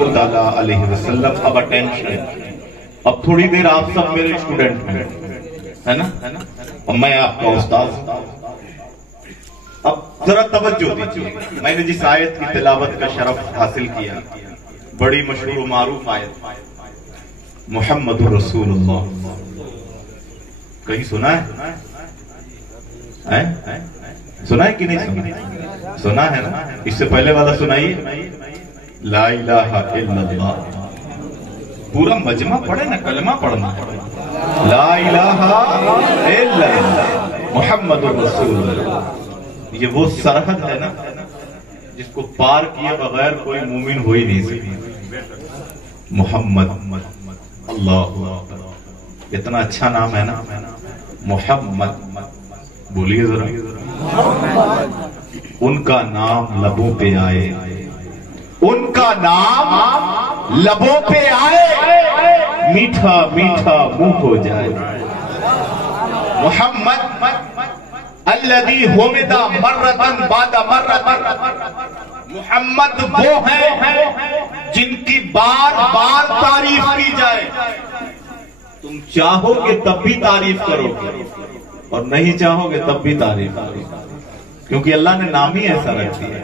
علیہ وسلم. اب اٹینشن, اب تھوڑی دیر آپ سب میرے اسٹوڈنٹ ہیں, ہے نا, اور میں آپ کا استاد. اب ذرا توجہ دیجیے. میں نے جس آیت کی تلاوت کا شرف حاصل کیا, بڑی مشہور و معروف آیت محمد رسول اللہ, کہیں سنا ہے؟ سنا ہے کہ نہیں سنا؟ سنا ہے نا. اس سے پہلے والا سنائیے, لا الہ الا اللہ. پورا مجمع پڑھے نا, کلمہ پڑھنا ہے. لا الہ الا اللہ محمد رسول اللہ. یہ وہ سرحد ہے نا جس کو پار کیے بغیر کوئی مومن ہو ہی نہیں سکتا. محمد اللہ, اتنا اچھا نام ہے نا محمد. بولیے ذرا. ان کا نام لبوں پہ آئے, ان کا نام لبوں پہ آئے, میٹھا میٹھا منہ ہو جائے. محمد الذی حمدا مرتن بعد مرتن. محمد وہ ہیں جن کی بار بار تعریف کی جائے. تم چاہو گے تب بھی تعریف کرو گے, اور نہیں چاہو گے تب بھی تعریف کرو گے, کیونکہ اللہ نے نام ہی ایسا رکھ دیا.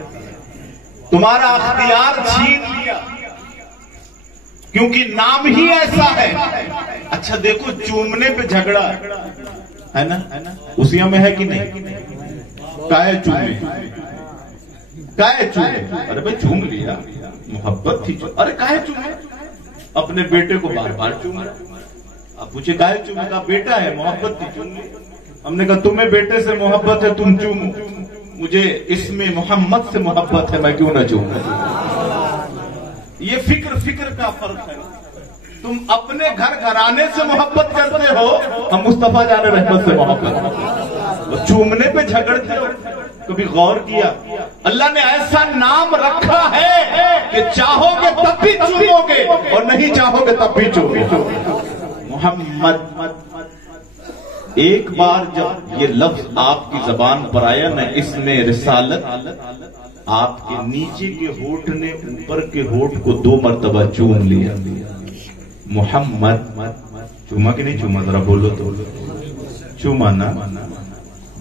تمہارا اختیار چھین لیا کیونکہ نام ہی ایسا ہے. اچھا دیکھو, چومنے پہ جھگڑا ہے نا, اسیا میں ہے کہ نہیں؟ کائے چومے, کائے چومے. ارے بھائی چوم لیا, محبت تھی. ارے کائے چومے, اپنے بیٹے کو بار بار چوم رہا. اب پوچھے کائے چومے, کا بیٹا ہے, محبت تھی, چوم لیا. ہم نے کہا تمہیں بیٹے سے محبت ہے, تم چومو. مجھے اس میں محمد سے محبت ہے, میں کیوں نہ چوموں. یہ فکر کا فرق ہے. تم اپنے گھر گھرانے سے محبت کرتے ہو, ہم مصطفیٰ جان رحمت سے محبت. چومنے پہ جھگڑتے ہو. کبھی غور کیا اللہ نے ایسا نام رکھا ہے کہ چاہو گے تب بھی چومو گے, اور نہیں چاہو گے تب بھی چومو گے. محمد. ایک بار جب یہ لفظ آپ کی زبان پر آیا نا, اس میں رسالت, آپ کے نیچے کے ہونٹ نے اوپر کے ہونٹ کو 2 مرتبہ چوم لیا. محمد چوما کہ نہیں چوما, ذرا بولو تو. چوما نا.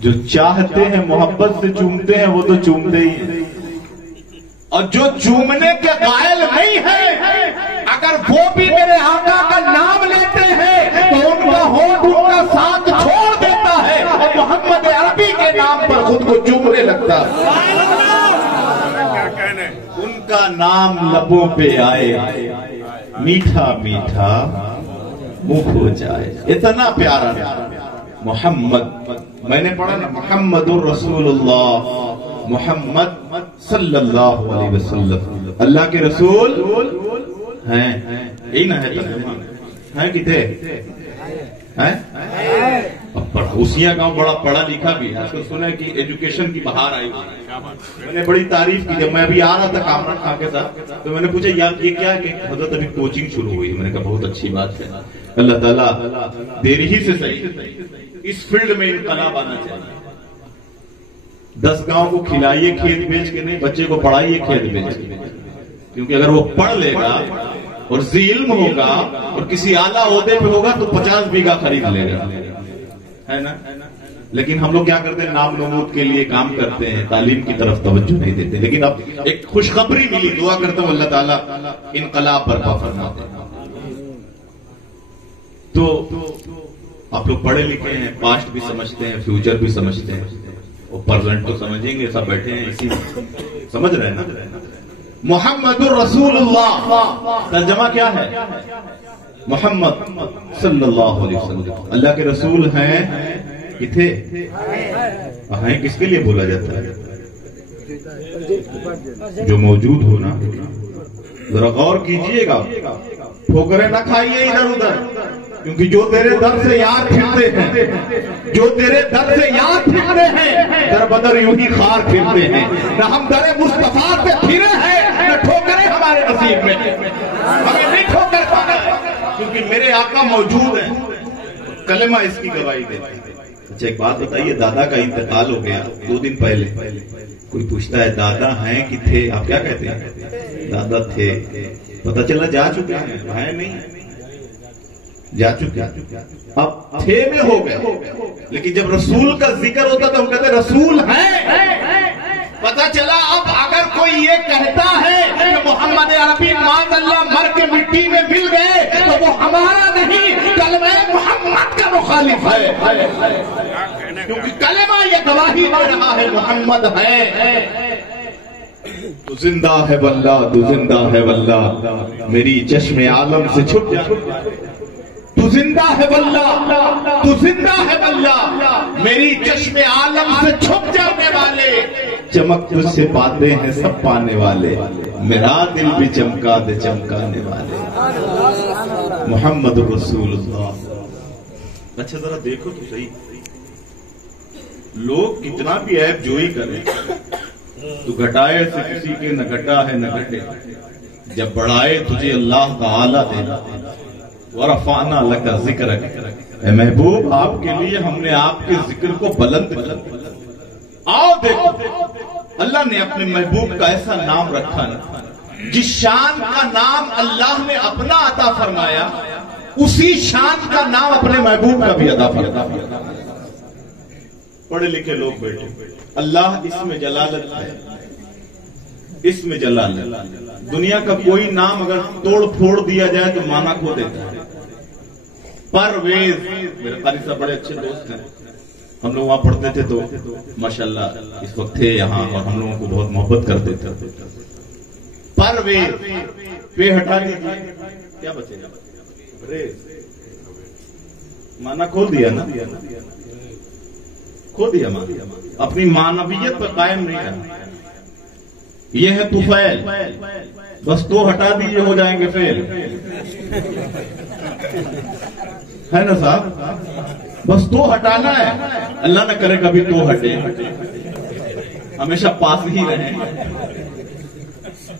جو چاہتے ہیں محبت سے چومتے ہیں وہ تو چومتے ہی ہیں, اور جو چومنے کے قائل نہیں ہے, اگر وہ بھی میرے آقا کا نام لیتے ہیں تو ان کا ہونٹ ان کا ساتھ چھوڑ دیتا ہے, اور محمد عربی کے نام پر خود کو چومنے لگتا ہے. ان کا نام لبوں پہ آئے, میٹھا میٹھا منہ ہو جائے. اتنا پیارا محمد. میں نے پڑھا نا, محمد الرسول اللہ, محمد صلی اللہ علیہ وسلم اللہ کے رسول ہیں. یہی نہ ہے ترجمہ ہے کہ تھے؟ حسیاں گاؤں بڑا پڑھا لکھا بھی ہے. آج کل سنا ہے کہ ایجوکیشن کی بہار آئی. میں نے بڑی تعریف کی. جب میں ابھی آ رہا تھا کامران خان کے ساتھ, تو میں نے پوچھا یار یہ کیا ہے کہ حضرت ابھی کوچنگ شروع ہوئی. میں نے کہا بہت اچھی بات ہے, اللہ تعالیٰ دیر ہی سے صحیح اس فیلڈ میں انقلاب آنا چاہیے. 10 گاؤں کو کھلائیے کھیت بیچ کے نہیں, بچے کو پڑھائیے کھیت بیچ کے. کیونکہ اگر وہ پڑھ لے گا اور ذی علم ہوگا اور کسی اعلیٰ عہدے پہ ہوگا تو 50 بیگھہ خرید لے گا, ہے نا. لیکن ہم لوگ کیا کرتے ہیں, نام نمود کے لیے کام کرتے ہیں, تعلیم کی طرف توجہ نہیں دیتے. لیکن اب ایک خوشخبری ملی, دعا کرتا ہوں اللہ تعالیٰ انقلاب برپا فرما دے. تو آپ لوگ پڑھے لکھے ہیں, پاسٹ بھی سمجھتے ہیں, فیوچر بھی سمجھتے ہیں, اور پرزنٹ تو سمجھیں گے, سب بیٹھے ہیں اسی سمجھ رہے ہیں نا. محمد الرسول اللہ ترجمہ کیا ہے؟ محمد صلی اللہ علیہ وسلم اللہ کے رسول ہیں کہ تھے؟ ہیں کس کے لیے بولا جاتا ہے؟ جو موجود ہو نا. ذرا غور کیجئے گا, ٹھوکریں نہ کھائیے ادھر ادھر, کیونکہ جو تیرے در سے یاد پھرتے ہیں, جو تیرے در سے یاد پھرتے ہیں, در بدر یوں ہی خار پھرتے ہیں. نہ ہم در مصطفیٰ سے پھرے ہیں, نہ ٹھوکریں ہمارے نصیب میں. ہمیں نہیں ٹھوکر پانا, کیونکہ میرے آقا موجود ہیں, کلمہ اس کی گواہی دیتے ہیں. اچھا ایک بات بتائیے, دادا کا انتقال ہو گیا 2 دن پہلے, کوئی پوچھتا ہے دادا ہیں کہ تھے, آپ کیا کہتے ہیں؟ دادا تھے. پتہ چلا جا چکے ہیں، ہے نہیں جا چکے، اب تھے میں ہو گئے، لیکن جب رسول کا ذکر ہوتا تو ہم کہتے ہیں رسول ہے۔ پتہ چلا اب اگر کوئی یہ کہتا ہے کہ محمد عربی معاذ اللہ مر کے مٹی میں مل گئے تو وہ ہمارا نہیں، کلمہ محمد کا مخالف ہے، کیونکہ کلمہ یہ گواہی دے رہا ہے محمد ہے۔ تو زندہ ہے واللہ، تو زندہ ہے واللہ، میری چشم عالم سے چھپ جا، تو زندہ ہے واللہ، تو زندہ ہے واللہ، میری چشم عالم سے چھپ جانے والے، چمک تجھ سے پاتے ہیں سب پانے والے، میرا دل بھی چمکا دے چمکانے والے، محمد رسول اللہ۔ اچھا ذرا دیکھو تو صحیح، لوگ کتنا بھی عیب جوئی کریں تو گھٹائے سے کسی کے نہ گھٹا ہے نہ گھٹے، جب بڑھائے تجھے اللہ تعالیٰ دے، ورفعنا لک ذکرک، اے محبوب آپ کے لیے ہم نے آپ کے ذکر کو بلند کیا۔ آؤ دیکھو اللہ نے اپنے محبوب کا ایسا نام رکھا ہے، جس شان کا نام اللہ نے اپنا عطا فرمایا اسی شان کا نام اپنے محبوب کا بھی عطا فرمایا۔ پڑھے لکھے لوگ بیٹھے، اللہ اس میں جلالت ہے، اس میں جلالت، دنیا کا کوئی نام اگر توڑ پھوڑ دیا جائے تو معنی کھو دیتا ہے۔ پرویز، میرے قاری صاحب بڑے اچھے دوست ہیں، ہم لوگ وہاں پڑھتے تھے تو ماشاءاللہ اس وقت تھے یہاں اور ہم لوگوں کو بہت محبت کرتے تھے۔ پرویز پہ ہٹا دیجیے کیا بچے گا؟ معنی کھول دیا نا، کھو دیا معنی، اپنی معنویت پر قائم نہیں رہا۔ یہ ہے طفیل، بس تو ہٹا دیجیے ہو جائیں گے فیل، ہے نا صاحب؟ بس تو ہٹانا ہے، اللہ نہ کرے کبھی تو ہٹے، ہمیشہ پاس ہی رہے۔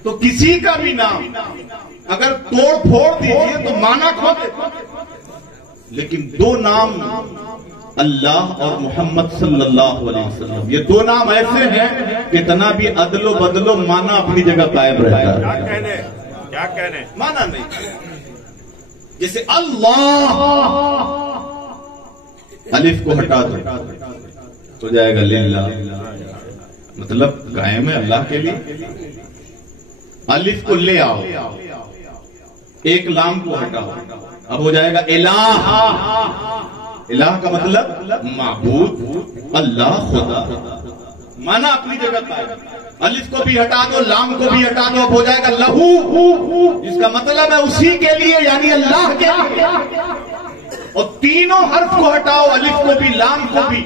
تو کسی کا بھی نام اگر توڑ پھوڑ دیجیے تو معنی کھو دیتے، لیکن دو نام اللہ اور محمد صلی اللہ علیہ وسلم، یہ دو نام ایسے ہیں کتنا بھی عدل و بدل و معنی اپنی جگہ قائم رہتا ہے۔ کیا کہنے معنی نہیں، جیسے اللہ، الف کو ہٹا دو تو جائے گا للہ، مطلب قائم ہے اللہ کے لیے۔ الف کو لے آؤ، ایک لام کو ہٹاؤ، اب ہو جائے گا الہ۔ الہ کا مطلب معبود، اللہ، خدا، معنی اپنی جگہ قائم۔ الف کو بھی ہٹا دو، لام کو بھی ہٹا دو، اب ہو جائے گا لہو، جس کا مطلب ہے اسی کے لیے، یعنی اللہ کے لیے۔ اور تینوں حرف کو ہٹاؤ، الف کو بھی لام کو بھی،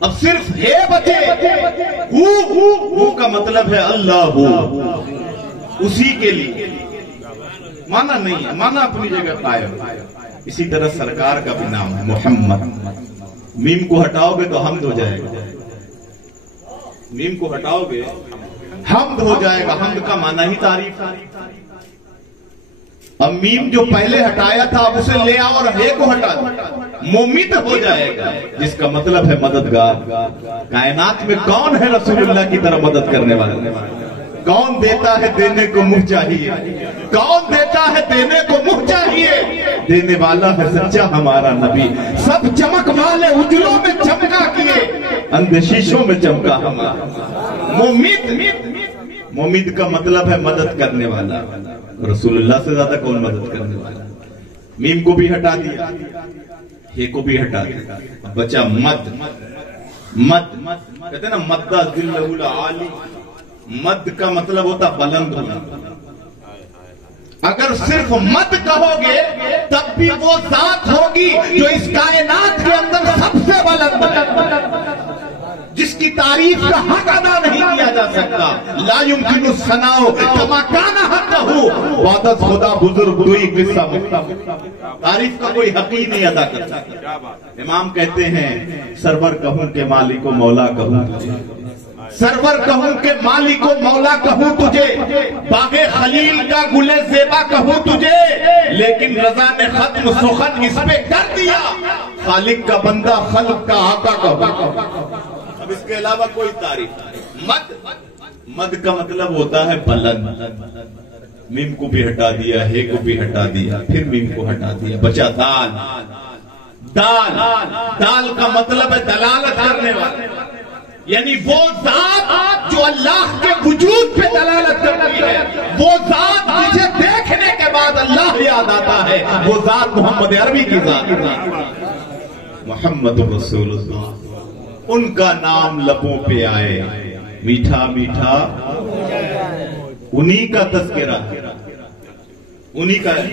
اب صرف ہے بچے، ہو کا مطلب ہے اللہ ہو، اسی کے لیے، معنی نہیں ہے، معنی اپنی جگہ قائم۔ اسی طرح سرکار کا بھی نام ہے محمد، میم کو ہٹاؤ گے تو حمد ہو جائے گا، میم کو ہٹاؤ گے حمد ہو جائے گا، حمد کا معنی ہی تعریف۔ اب میم جو پہلے ہٹایا تھا اب اسے لے آؤ اور ہے کو ہٹا دو، ممید ہو جائے گا، جس کا مطلب ہے مددگار۔ کائنات میں کون ہے رسول اللہ کی طرح مدد کرنے والا؟ کون دیتا ہے دینے کو منہ چاہیے، کون دیتا ہے دینے کو منہ چاہیے، دینے والا ہے سچا ہمارا نبی، سب چمک والے اجلوں میں چمکا کیے، اندھے شیشوں میں چمکا ہمارا ممید۔ ممید کا مطلب ہے مدد کرنے والا، رسول اللہ سے زیادہ کون مدد کرنے والا؟ میم کو بھی ہٹا دیا، ہے کو بھی ہٹا دیا، بچا مد۔ مد کہتے ہیں نا مدہ ذلہ العالی، مد کا مطلب ہوتا بلند ہونا۔ اگر صرف مد کہو گے تب بھی وہ ذات ہوگی جو اس کائنات کے اندر سب سے بلند ہے، جس کی تعریف کا حق ادا نہیں کیا جا سکتا۔ لا يمكن الثناء كما كان حقه، وعدت خدا بزرگ روئی قصہ مختلف، تعریف کا کوئی حق ہی نہیں ادا کر سکتا۔ امام کہتے ہیں سرور کہوں کہ مالک و مولا کہوں، سرور کہوں کہ مالک و مولا کہوں تجھے، باغ خلیل کا گل زیبا کہوں تجھے، لیکن رضا نے ختم سخن اس پہ کر دیا، خالق کا بندہ خلق کا آقا کہوں۔ اب اس کے علاوہ کوئی تعریف نہیں۔ مد کا مطلب ہوتا ہے بلند، میم کو بھی ہٹا دیا, ہے کو بھی ہٹا دیا, پھر میم کو ہٹا دیا, بچا دال. دال, دال کا مطلب ہے دلالت کرنے والا, یعنی وہ ذات جو اللہ کے وجود پہ دلالت کرتی ہے, وہ ذات جسے دیکھنے کے بعد اللہ یاد آتا ہے, وہ ذات محمد عربی کی ذات, محمد رسول اللہ. ان کا نام لبوں پہ آئے, میٹھا میٹھا انہی کا تذکرہ, انہی کا ہے.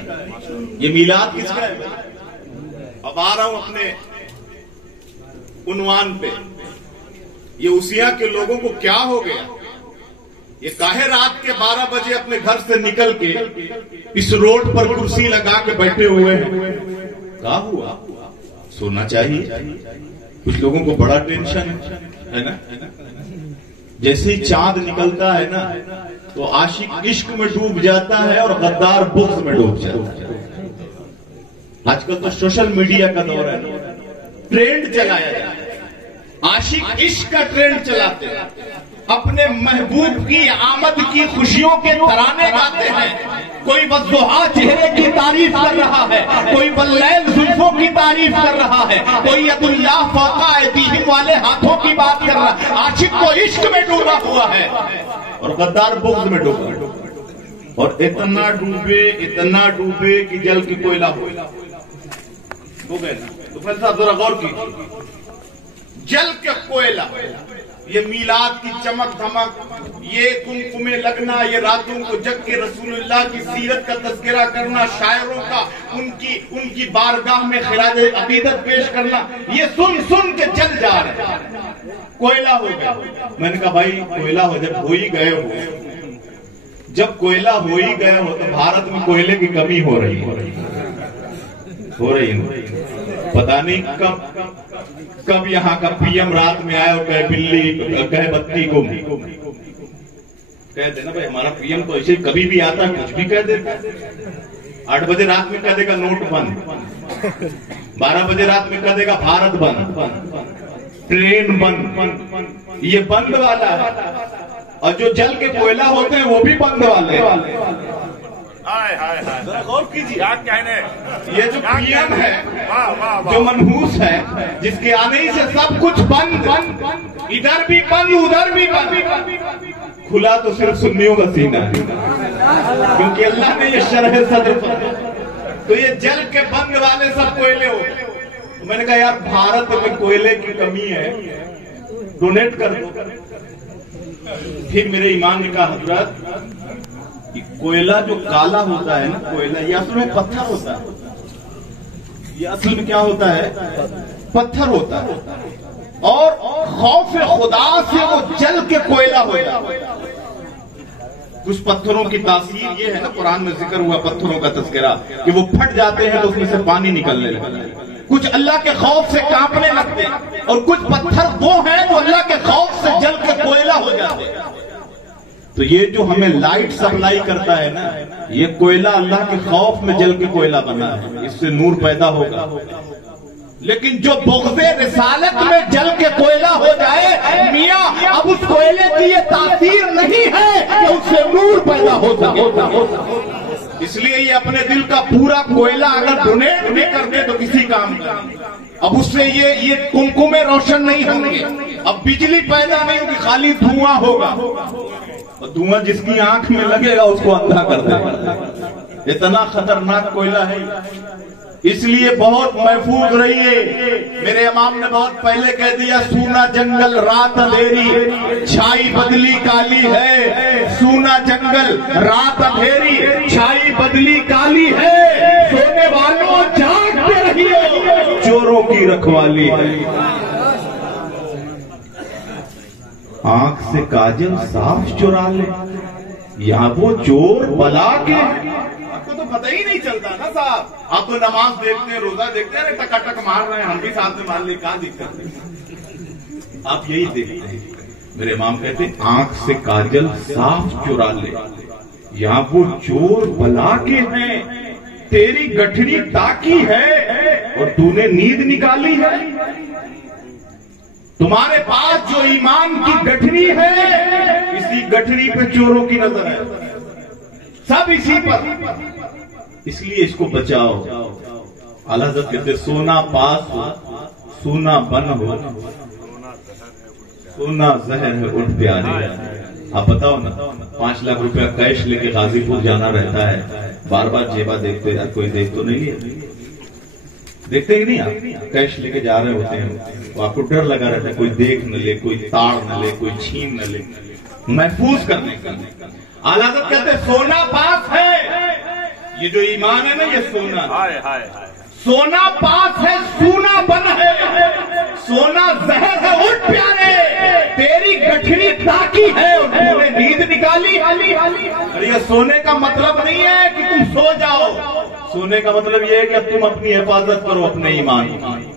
یہ میلاد کس کا ہے؟ اب آ رہا ہوں اپنے عنوان پہ. یہ اسیہ کے لوگوں کو کیا ہو گیا؟ یہ کاہے رات کے 12 بجے اپنے گھر سے نکل کے اس روڈ پر کرسی لگا کے بیٹھے ہوئے ہیں؟ کیا ہوا؟ سونا چاہیے. کچھ لوگوں کو بڑا ٹینشن ہے نا, جیسے ہی چاند نکلتا ہے نا تو عاشق عشق میں ڈوب جاتا ہے اور غدار بغض میں ڈوب جاتا ہے. آج کل تو سوشل میڈیا کا دور ہے, ٹرینڈ چلایا جاتا ہے, عاشق عشق کا ٹرینڈ چلاتے ہیں, اپنے محبوب کی آمد کی خوشیوں کے ترانے گاتے ہیں. کوئی والضحیٰ چہرے کی تعریف کر رہا ہے, کوئی واللیل زلفوں کی تعریف کر رہا ہے, کوئی ید اللہ فوق ایدیہم والے ہاتھوں کی بات کر رہا ہے. عاشق کو عشق میں ڈوبا ہوا ہے اور غدار بغض میں ڈوبا, اور اتنا ڈوبے کہ جل کے کوئلہ ہو گئے. تو پھر صاحب ذرا غور کیجیے, جل کے کوئلہ. یہ میلاد کی چمک دھمک, یہ کمکمے لگنا, یہ راتوں کو جگ کے رسول اللہ کی سیرت کا تذکرہ کرنا, شاعروں کا ان کی بارگاہ میں خراج عقیدت پیش کرنا, یہ سن کے جل جا رہے ہیں. کوئلہ ہو گیا. میں نے کہا بھائی کوئلہ ہو, جب ہو ہی گئے ہو, جب کوئلہ ہو ہی گئے ہو تو بھارت میں کوئلے کی کمی ہو رہی ہے. پتہ نہیں کب یہاں کا پی ایم رات میں آئے اور کہے بلی کہے بتی گم, کہہ دینا بھائی ہمارا پی ایم تو ایسے کبھی بھی آتا ہے, کچھ بھی کہہ دیتا. 8 بجے رات میں کہہ دے گا نوٹ بند, 12 بجے رات میں کہہ دے گا بھارت بند, ٹرین بند. یہ بند والا ہے, اور جو جل کے کوئلہ ہوتے ہیں وہ بھی بند والے. غور کیجیے, یہ جو پی ایم ہے جو منحوس ہے, جس کے آنے ہی سے سب کچھ بند, ادھر بھی بند ادھر بھی بند, کھلا تو صرف سنیوں کا سینہ ہے, کیونکہ اللہ نے یہ شرح صدر تو یہ جل کے بند والے سب کوئلے ہو. میں نے کہا یار بھارت میں کوئلے کی کمی ہے, ڈونیٹ کر دو. پھر میرے ایمان نے کہا حضرت کوئلہ جو کالا ہوتا ہے نا, کوئلہ یہ اصل میں پتھر ہوتا ہے, یہ اصل میں کیا ہوتا ہے, پتھر ہوتا ہے, اور خوف خدا سے وہ جل کے کوئلہ ہو جاتا ہے. کچھ پتھروں کی تاثیر یہ ہے نا, قرآن میں ذکر ہوا پتھروں کا تذکرہ کہ وہ پھٹ جاتے ہیں تو اس میں سے پانی نکلنے لگتا ہے. کچھ اللہ کے خوف سے کانپنے لگتے ہیں, اور کچھ پتھر وہ ہیں جو اللہ کے خوف سے جل کے کوئلہ ہو جاتے ہیں. تو یہ جو ہمیں لائٹ سپلائی کرتا ہے نا, یہ کوئلہ اللہ کے خوف میں جل کے کوئلہ بنا ہے, اس سے نور پیدا ہوگا. لیکن جو بغض رسالت میں جل کے کوئلہ ہو جائے میاں, اب اس کوئلے کی یہ تاثیر نہیں ہے کہ اس سے نور پیدا ہوتا. اس لیے یہ اپنے دل کا پورا کوئلہ اگر ڈونیٹ بھی کر دے تو کسی کام نہیں. اب اس سے یہ کمکمے روشن نہیں ہوں گے, اب بجلی پیدا نہیں ہوگی, خالی دھواں ہوگا, اور دھواں جس کی آنکھ میں لگے گا اس کو اندھا کر دے گا. اتنا خطرناک کوئلہ ہے. اس لیے بہت محفوظ رہیے. میرے امام نے بہت پہلے کہہ دیا, سونا جنگل رات اندھیری چھائی بدلی کالی ہے, سونا جنگل رات اندھیری چھائی بدلی کالی ہے, سونے والوں جاگتے رہیے چوروں کی رکھوالی ہے. آنکھ سے کاجل صاف چرا لے, یہاں وہ چور بلا کے. آپ کو تو پتہ ہی نہیں چلتا نا صاحب, آپ تو نماز دیکھتے ہیں, روزہ دیکھتے ہیں, ٹکا ٹک مار رہے ہیں, ہم بھی ساتھ میں مان لیں, کہاں دقت ہے. آپ یہی دیکھتے ہیں. میرے امام کہتے ہیں آنکھ سے کاجل صاف چرا لے, یہاں وہ چور بلا کے ہیں, تیری گٹھڑی تاکی ہے اور تو نے نیند نکالی ہے. تمہارے پاس جو ایمان کی گٹھڑی ہے, اسی گٹھڑی پہ چوروں کی نظر ہے. سب اسی پر، اس لیے اس کو بچاؤ۔ اعلیٰ حضرت کہتے سونا پاس ہو سونا بن ہو، سونا زہر ہے اٹھ پیارے۔ آپ بتاؤ نا، 5 لاکھ روپیہ کیش لے کے غازی پور جانا رہتا ہے، بار بار جیبا دیکھتے ہیں، کوئی دیکھ تو نہیں ہے، دیکھتے ہی نہیں آپ، کیش لے کے جا رہے ہوتے ہیں تو آپ کو ڈر لگا رہتا ہے کوئی دیکھ نہ لے، کوئی تاڑ نہ لے، کوئی چھین نہ لے، محفوظ کرنے کا۔ اعلیٰ حضرت کہتے سونا پاس ہے، یہ جو ایمان ہے نا یہ سونا، سونا پاس ہے سونا بن ہے، سونا زہر ہے اٹھ پیارے، تیری گٹھڑی تاکی ہے اور تم نے نیند نکالی۔ اور یہ سونے کا مطلب نہیں ہے کہ تم سو جاؤ، سونے کا مطلب یہ ہے کہ اب تم اپنی حفاظت کرو اپنے ایمان کی۔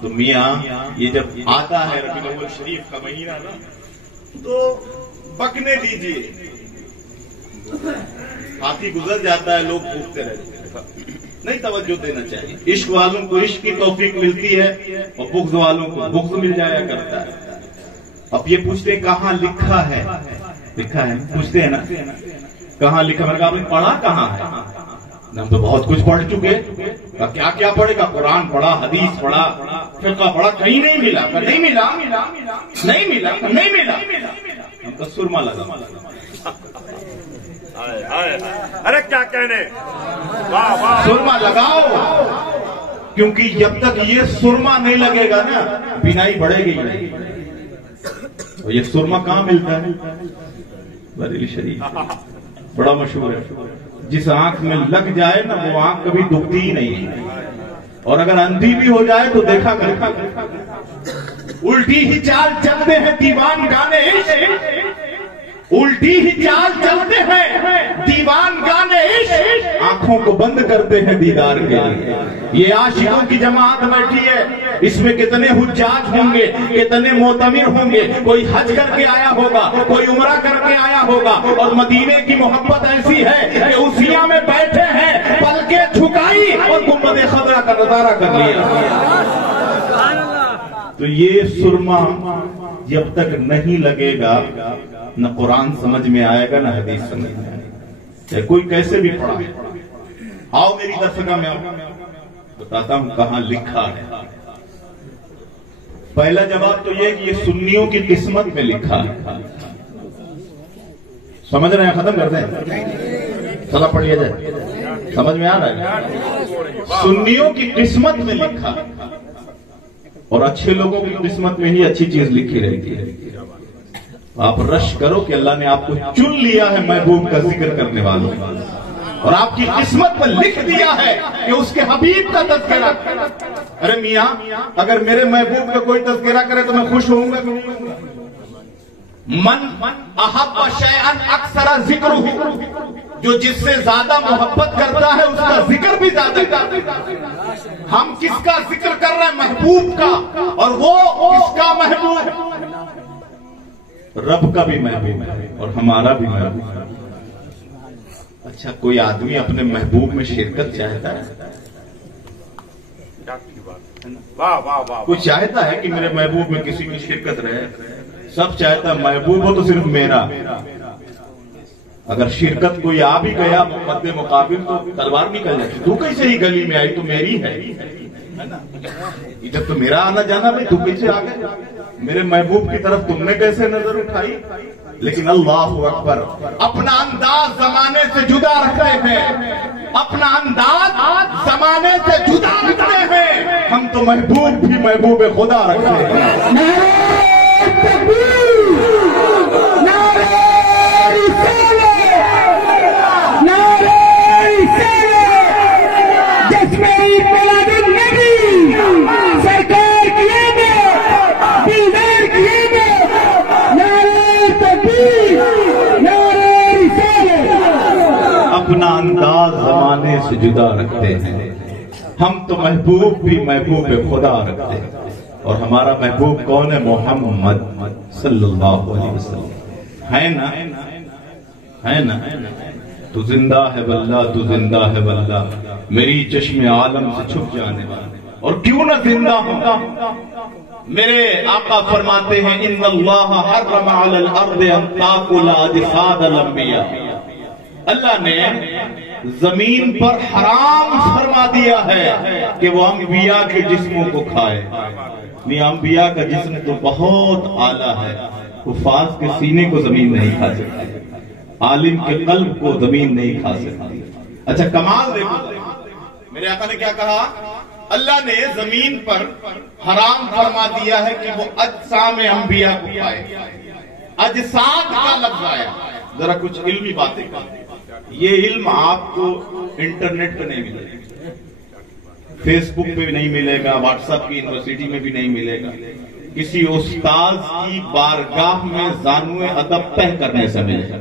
تو میاں یہ جب آتا ہے ربیع الاول شریف کا مہینہ نا، تو بکنے دیجیے، ہاتھی گزر جاتا ہے لوگ پوچھتے رہتے ہیں، نہیں توجہ دینا چاہیے۔ عشق والوں کو عشق کی توفیق ملتی ہے اور بغض والوں کو بغض مل جایا کرتا ہے۔ اب یہ پوچھتے ہیں کہاں لکھا ہے، لکھا ہے پوچھتے ہیں نا کہاں لکھا، میں نے کہا آپ نے پڑھا کہاں ہے؟ ہم تو بہت کچھ پڑھ چکے، کیا کیا پڑھے گا؟ قرآن پڑھا، حدیث پڑھا، فقہ پڑھا، کہیں نہیں ملا، نہیں ملا، نہیں ملا، نہیں ملا، ہم کا سرما لگا۔ ارے کیا کہنے، سرما لگاؤ، کیونکہ جب تک یہ سرما نہیں لگے گا نا بینائی بڑھے گی نہیں۔ اور یہ سرما کہاں ملتا ہے؟ بریلی شریف، بڑا مشہور ہے۔ جس آنکھ میں لگ جائے نا وہ آنکھ کبھی دکھتی ہی نہیں ہے، اور اگر اندھی بھی ہو جائے تو دیکھا کرے۔ الٹی ہی چال چلتے ہیں دیوان گانے، الٹی ہی چال چلتے ہیں دیوان گانے، آنکھوں کو بند کرتے ہیں دیدار کے لیے۔ یہ عاشقوں کی جماعت بیٹھی ہے، اس میں کتنے حجاج ہوں گے، کتنے معتمر ہوں گے، کوئی حج کر کے آیا ہوگا، کوئی عمرہ کر کے آیا ہوگا، اور مدینے کی محبت ایسی ہے کہ اسیاں میں بیٹھے ہیں، پلکیں جھکائی اور گنبد خضرا کا نظارہ کر لیا۔ تو یہ سرما جب تک نہیں لگے گا نہ قرآن سمجھ میں آئے گا نہ حدیث سمجھ میں آئے گا، چاہے کوئی کیسے بھی پڑھا۔ آؤ میری درسگاہ میں آؤ، بتاتا ہوں کہاں لکھا ہے۔ پہلا جواب تو یہ کہ یہ سنیوں کی قسمت میں لکھا ہے۔ سمجھ رہے ہیں؟ ختم کرتے ہیں، چلا پڑھیے جائے، سمجھ میں آ رہا ہے؟ سنیوں کی قسمت میں لکھا، اور اچھے لوگوں کی قسمت میں ہی اچھی چیز لکھی رہتی ہے۔ آپ رش کرو کہ اللہ نے آپ کو چن لیا ہے محبوب کا ذکر کرنے والوں، اور آپ کی قسمت میں لکھ دیا ہے کہ اس کے حبیب کا تذکرہ۔ ارے میاں اگر میرے محبوب کا کوئی تذکرہ کرے تو میں خوش ہوں گا۔ من احب شیئا اکثر ذکرہ، جو جس سے زیادہ محبت کرتا ہے اس کا ذکر بھی زیادہ کرتا ہے۔ ہم کس کا ذکر کر رہے ہیں؟ محبوب کا، اور وہ کس کا محبوب؟ رب کا بھی محبوب ہے اور ہمارا بھی محبوب ہے۔ اچھا کوئی آدمی اپنے محبوب میں شرکت چاہتا ہے؟ کوئی چاہتا ہے کہ میرے محبوب میں کسی کی شرکت رہے؟ سب چاہتا ہے محبوب ہو تو صرف میرا۔ اگر شرکت کوئی آ بھی گیا مد مقابل تو تلوار نکل جاتی، تو کیسے ہی گلی میں آئی؟ تو میری ہے، جب تو میرا آنا جانا بھائی تو کیسے آ گئے؟ میرے محبوب کی طرف تم نے کیسے نظر اٹھائی؟ لیکن اللہ اکبر، اپنا انداز زمانے سے جدا رکھتے ہیں، اپنا انداز زمانے سے جدا رکھتے ہیں۔ ہم تو محبوب بھی محبوب خدا رکھتے ہیں۔ اپنا انداز زمانے سے جدا رکھتے ہیں، ہم تو محبوب بھی محبوب خدا رکھتے ہیں، اور ہمارا محبوب کون ہے؟ محمد صلی اللہ علیہ وسلم ہے نا، ہے نا؟ تو زندہ ہے واللہ، تو زندہ ہے واللہ، میری چشم عالم سے چھپ جانے والا، اور کیوں نہ زندہ ہوگا؟ میرے آقا فرماتے ہیں ان اللہ حرم علی الارض ان تاکل اجساد الانبیاء، اللہ نے زمین پر حرام فرما دیا ہے کہ وہ انبیاء کے جسموں کو کھائے. انبیاء کا جسم تو بہت اعلیٰ ہے. حفاظ کے سینے کو زمین نہیں کھا سکتی, عالم کے قلب کو زمین نہیں کھا سکتی. اچھا کمال دیکھو, میرے آقا نے کیا کہا؟ اللہ نے زمین پر حرام فرما دیا ہے کہ وہ اجسام انبیاء کو کھائے. اجساد کا لفظ آیا. ذرا کچھ علمی باتیں کریں. یہ علم آپ کو انٹرنیٹ پہ نہیں ملے گا, فیس بک پہ بھی نہیں ملے گا, واٹس ایپ کی یونیورسٹی میں بھی نہیں ملے گا, کسی استاذ کی بارگاہ میں زانوے ادب طے کرنے سے ملے گا.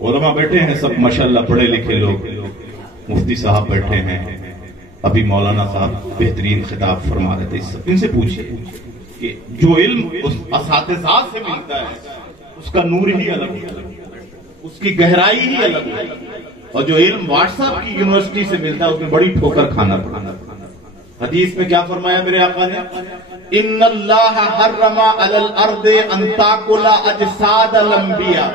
علماء بیٹھے ہیں سب ماشاءاللہ پڑھے لکھے لوگ, مفتی صاحب بیٹھے ہیں, ابھی مولانا صاحب بہترین خطاب فرما رہے تھے. ان سے پوچھئے کہ جو علم اس اساتذہ سے ملتا ہے اس کا نور ہی الگ ہے, اس کی گہرائی ہی الگ ہے, اور جو علم واٹس ایپ کی یونیورسٹی سے ملتا ہے اس میں بڑی ٹھوکر کھانا پڑتا. حدیث میں کیا فرمایا میرے آقا نے؟ ان اللہ حرم علی الارض ان تاکل اجساد الانبیاء.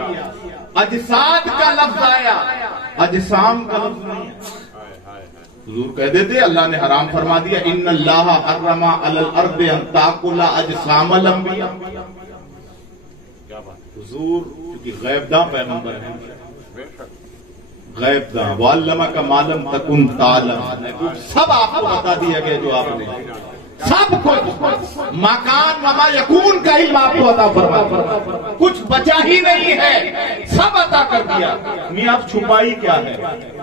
اجساد کا لفظ آیا, اجسام کا لفظ نہیں. حضور کہہ دیتے اللہ نے حرام فرما دیا ان اللہ حرم علی الارض ان تاکل اجسام الانبیاء. حضور کیونکہ غیب داں پیغمبر ہیں, غیب داں, وَعَلَّمَكَ مَا لَمْ تَكُنْ تَعْلَمُ, سب آپ کو بتا دیا گیا جو آپ نے, سب کچھ مکان وما یکون کا علم آپ کو عطا فرما, کچھ بچا ہی نہیں ہے, سب عطا کر دیا. میاں آپ چھپائی کیا ہے؟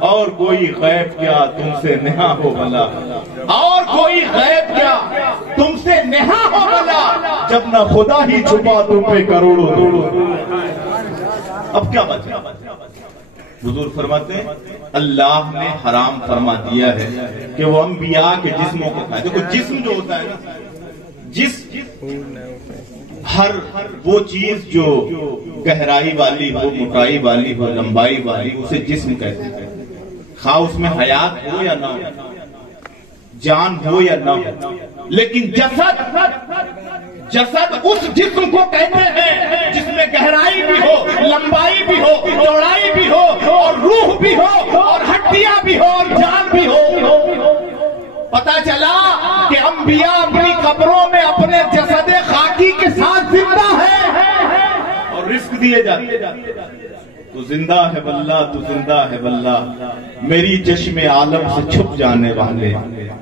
اور کوئی غیب کیا تم سے نہا ہو بھلا, اور کوئی غیب کیا تم سے نہا ہو بھلا, جب نہ خدا ہی چھپا تم پہ کروڑوں دوڑو. اب کیا بچا؟ حضور فرماتے ہیں اللہ نے حرام فرما دیا ہے کہ وہ انبیاء کے جسموں کو کھائے. دیکھو جسم جو ہوتا ہے نا, ہر وہ چیز جو گہرائی والی ہو, موٹائی والی ہو, لمبائی والی, اسے جسم کہتے ہیں. خواہ اس میں حیات ہو یا نہ ہو, جان ہو یا نہ ہو, لیکن جسد اس جسم کو کہتے ہیں جس میں گہرائی بھی ہو, لمبائی بھی ہو, چوڑائی بھی ہو, اور روح بھی ہو, اور ہڈیاں بھی ہو, اور جان بھی ہو. پتا چلا کہ انبیاء اپنی قبروں میں اپنے جسد خاکی کے ساتھ زندہ ہے اور رزق دیے جاتے. تو زندہ ہے واللہ, تو زندہ ہے واللہ, میری چشم عالم سے چھپ جانے والے,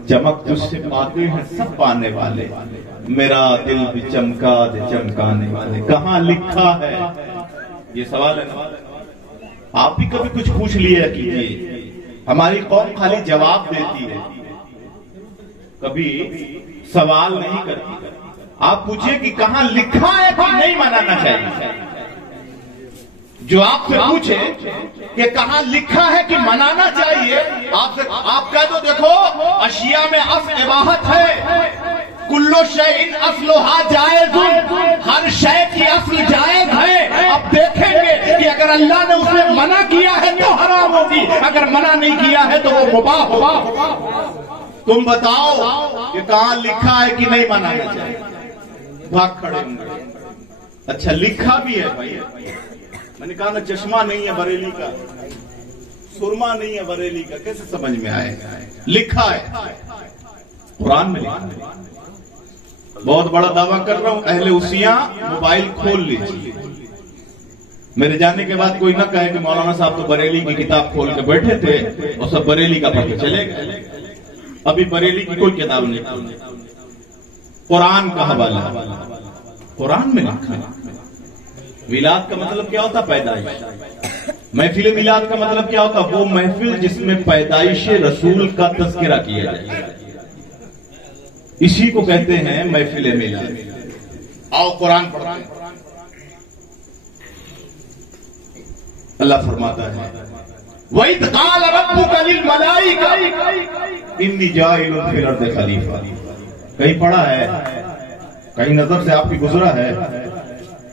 چمک تجھ سے پاتے ہیں سب پانے والے, میرا دل بھی چمکا دے چمکانے والے. کہاں لکھا ہے؟ یہ سوال ہے نا, آپ بھی کبھی کچھ پوچھ لیا کیجیے. ہماری قوم خالی جواب دیتی ہے, کبھی سوال نہیں کرتی. آپ پوچھئے کہ کہاں لکھا ہے کہ نہیں منانا چاہیے. جو آپ سے پوچھے کہ کہاں لکھا ہے کہ منانا چاہیے, آپ کہہ دو دیکھو اشیاء میں اصل اباحت ہے, کلو شیء اصلھا جائز, ہر شے کی اصل جائز ہے. اب دیکھیں گے کہ اگر اللہ نے اسے منع کیا ہے تو حرام ہوگی, اگر منع نہیں کیا ہے تو وہ مباح ہوگا. تم بتاؤ کہ کہاں لکھا ہے کہ نہیں منانا چاہیے. بھاگ کھڑے ہوں گے. اچھا لکھا بھی ہے بھائی, میں نے کہا نا چشمہ نہیں ہے بریلی کا, سرما نہیں ہے بریلی کا, کیسے سمجھ میں آئے؟ لکھا ہے قرآن میں. لکھا ہے. بہت بڑا دعویٰ کر رہا ہوں, اہل عصیاں موبائل کھول لیجیے. میرے جانے کے بعد کوئی نہ کہے کہ مولانا صاحب تو بریلی کی کتاب کھول کے بیٹھے تھے اور سب بریلی کا پڑھ کے چلے گئے. ابھی بریلی کی کوئی کتاب نہیں کھولی, قرآن کا حوالہ, قرآن میں لکھا ہے. میلاد کا مطلب کیا ہوتا؟ پیدائش. محفل میلاد کا مطلب کیا ہوتا؟ وہ محفل جس میں پیدائش رسول کا تذکرہ کیا جائے, اسی کو کہتے ہیں محفل میلاد. آؤ قرآن پڑھتے ہیں. اللہ فرماتا ہے وَإِذْ قَالَ رَبُّكَ لِلْمَلَائِكَةِ إِنِّي جَاعِلٌ فِي الْأَرْضِ خَلِيفَةً. کہیں پڑھا ہے؟ کہیں نظر سے آپ کی گزرا ہے؟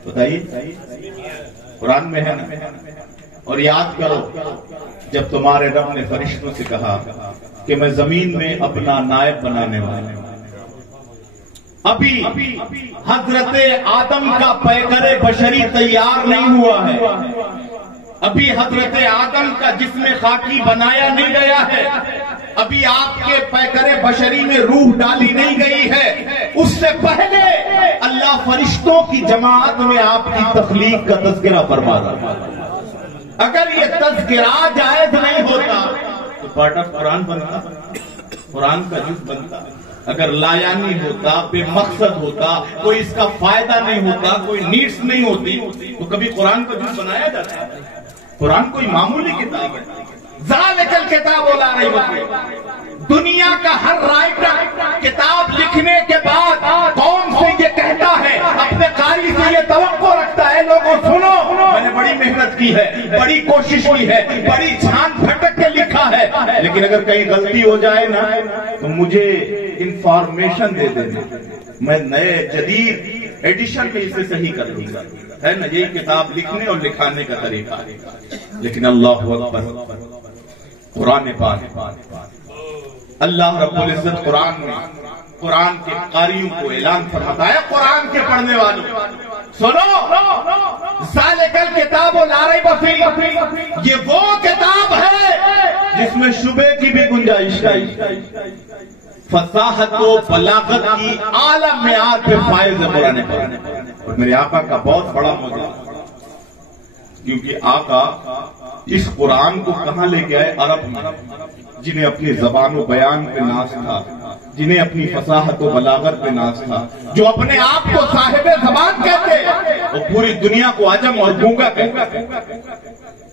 بتائیے. قرآن میں ہے نا. اور یاد کرو جب تمہارے رب نے فرشتوں سے کہا کہ میں زمین میں اپنا نائب بنانے والا ہوں. ابھی حضرت آدم کا پیکر بشری تیار نہیں ہوا ہے, ابھی حضرت آدم کا جسم خاکی بنایا نہیں گیا ہے، ابھی آپ کے پیکر بشری میں روح ڈالی نہیں گئی ہے، اس سے پہلے اللہ فرشتوں کی جماعت میں آپ کی تخلیق کا تذکرہ فرما رہا ہے۔ اگر یہ تذکرہ جائز نہیں ہوتا تو پارٹ آف قرآن بنتا، قرآن کا جز بنتا۔ اگر لایانی ہوتا، بے مقصد ہوتا، کوئی اس کا فائدہ نہیں ہوتا، کوئی نیڈس نہیں ہوتی تو کبھی قرآن کا جز بنایا جاتا۔ قرآن کوئی معمولی کتاب ہے، ذالک الکتاب لا ریب فیہ۔ دنیا کا ہر رائٹر کتاب لکھنے کے بعد قوم سے یہ کہتا ہے، اپنے قاری سے یہ توقع رکھتا ہے، لوگوں سنو میں نے بڑی محنت کی ہے، بڑی کوشش کی ہے، بڑی چھان پھٹک کے لکھا ہے، لیکن اگر کہیں غلطی ہو جائے نا تو مجھے انفارمیشن دے دینا، میں نئے جدید ایڈیشن میں اسے صحیح کر دوں گا، ہے نا؟ یہی کتاب لکھنے اور لکھانے کا طریقہ ہے۔ لیکن اللہ اکبر، قرآن پاک، اللہ رب العزت قرآن میں قرآن کے قاریوں کو اعلان فرماتا ہے، قرآن کے پڑھنے والوں سنو، ذالک الکتاب لا ریب فیہ، یہ وہ کتاب ہے جس میں شبہ کی بھی گنجائش ہے، فصاحت و بلاغت کی اعلیٰ معیار پہ فائز ہے قرآن پاک۔ اور میرے آقا کا بہت بڑا موضوع، کیونکہ آقا اس قرآن کو کہاں لے کے آئے؟ عرب میں، جنہیں اپنی زبان و بیان پہ ناز تھا، جنہیں اپنی فصاحت و بلاغت پہ ناز تھا، جو اپنے آپ کو صاحب زبان کہتے اور پوری دنیا کو عجم اور گونگا کہتے۔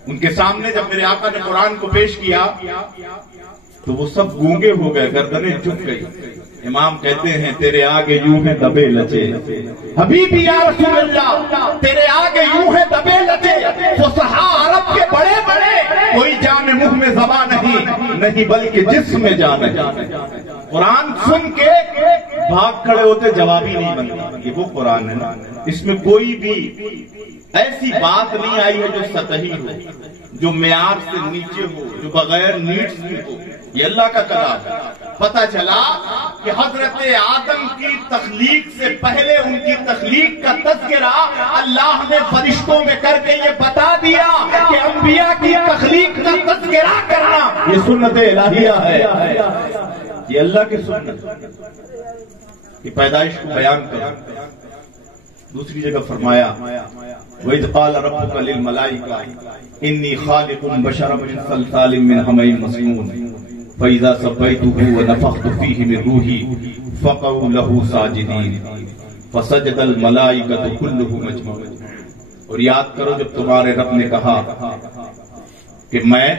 ان کے سامنے جب میرے آقا نے قرآن کو پیش کیا تو وہ سب گونگے ہو گئے، گردنیں جھک گئی۔ امام کہتے ہیں تیرے آگے یوں ہیں دبے لچے، حبیبی یا رسول اللہ تیرے آگے یوں ہیں دبے لچے، فصحا عرب کے بڑے بڑے، کوئی جان منہ میں زبان نہیں بلکہ جسم میں جان ہے۔ قرآن سن کے بھاگ کھڑے ہوتے، جواب ہی نہیں بنتا۔ یہ وہ قرآن ہے نا، اس میں کوئی بھی ایسی بات نہیں آئی ہے جو سطحی ہو، جو معیار سے نیچے ہو، جو بغیر نیڈس کی ہو۔ یہ اللہ کا کلام ہے۔ پتہ چلا کہ حضرت آدم کی تخلیق سے پہلے ان کی تخلیق کا تذکرہ اللہ نے فرشتوں میں کر کے یہ بتا دیا کہ انبیاء کی تخلیق کا تذکرہ کرنا یہ سنت الہیہ ہے، یہ اللہ کی سنت، یہ پیدائش کو بیان کرنا۔ دوسری جگہ فرمایا وَإِذْ قَالَ رَبُّكَ لِلْمَلَائِكَةِ إِنِّي خَالِقٌ بَشَرًا مِنْ صَلْصَالٍ مِنْ حَمَإٍ مَسْنُونٍ فَإِذَا سَوَّيْتُهُ وَنَفَخْتُ فِيهِ مِنْ رُوحِي فَقَعُوا لَهُ سَاجِدِينَ فَسَجَدَ الْمَلَائِكَةُ كُلُّهُمْ أَجْمَعُونَ۔ اور یاد کرو جب تمہارے رب نے کہا کہ میں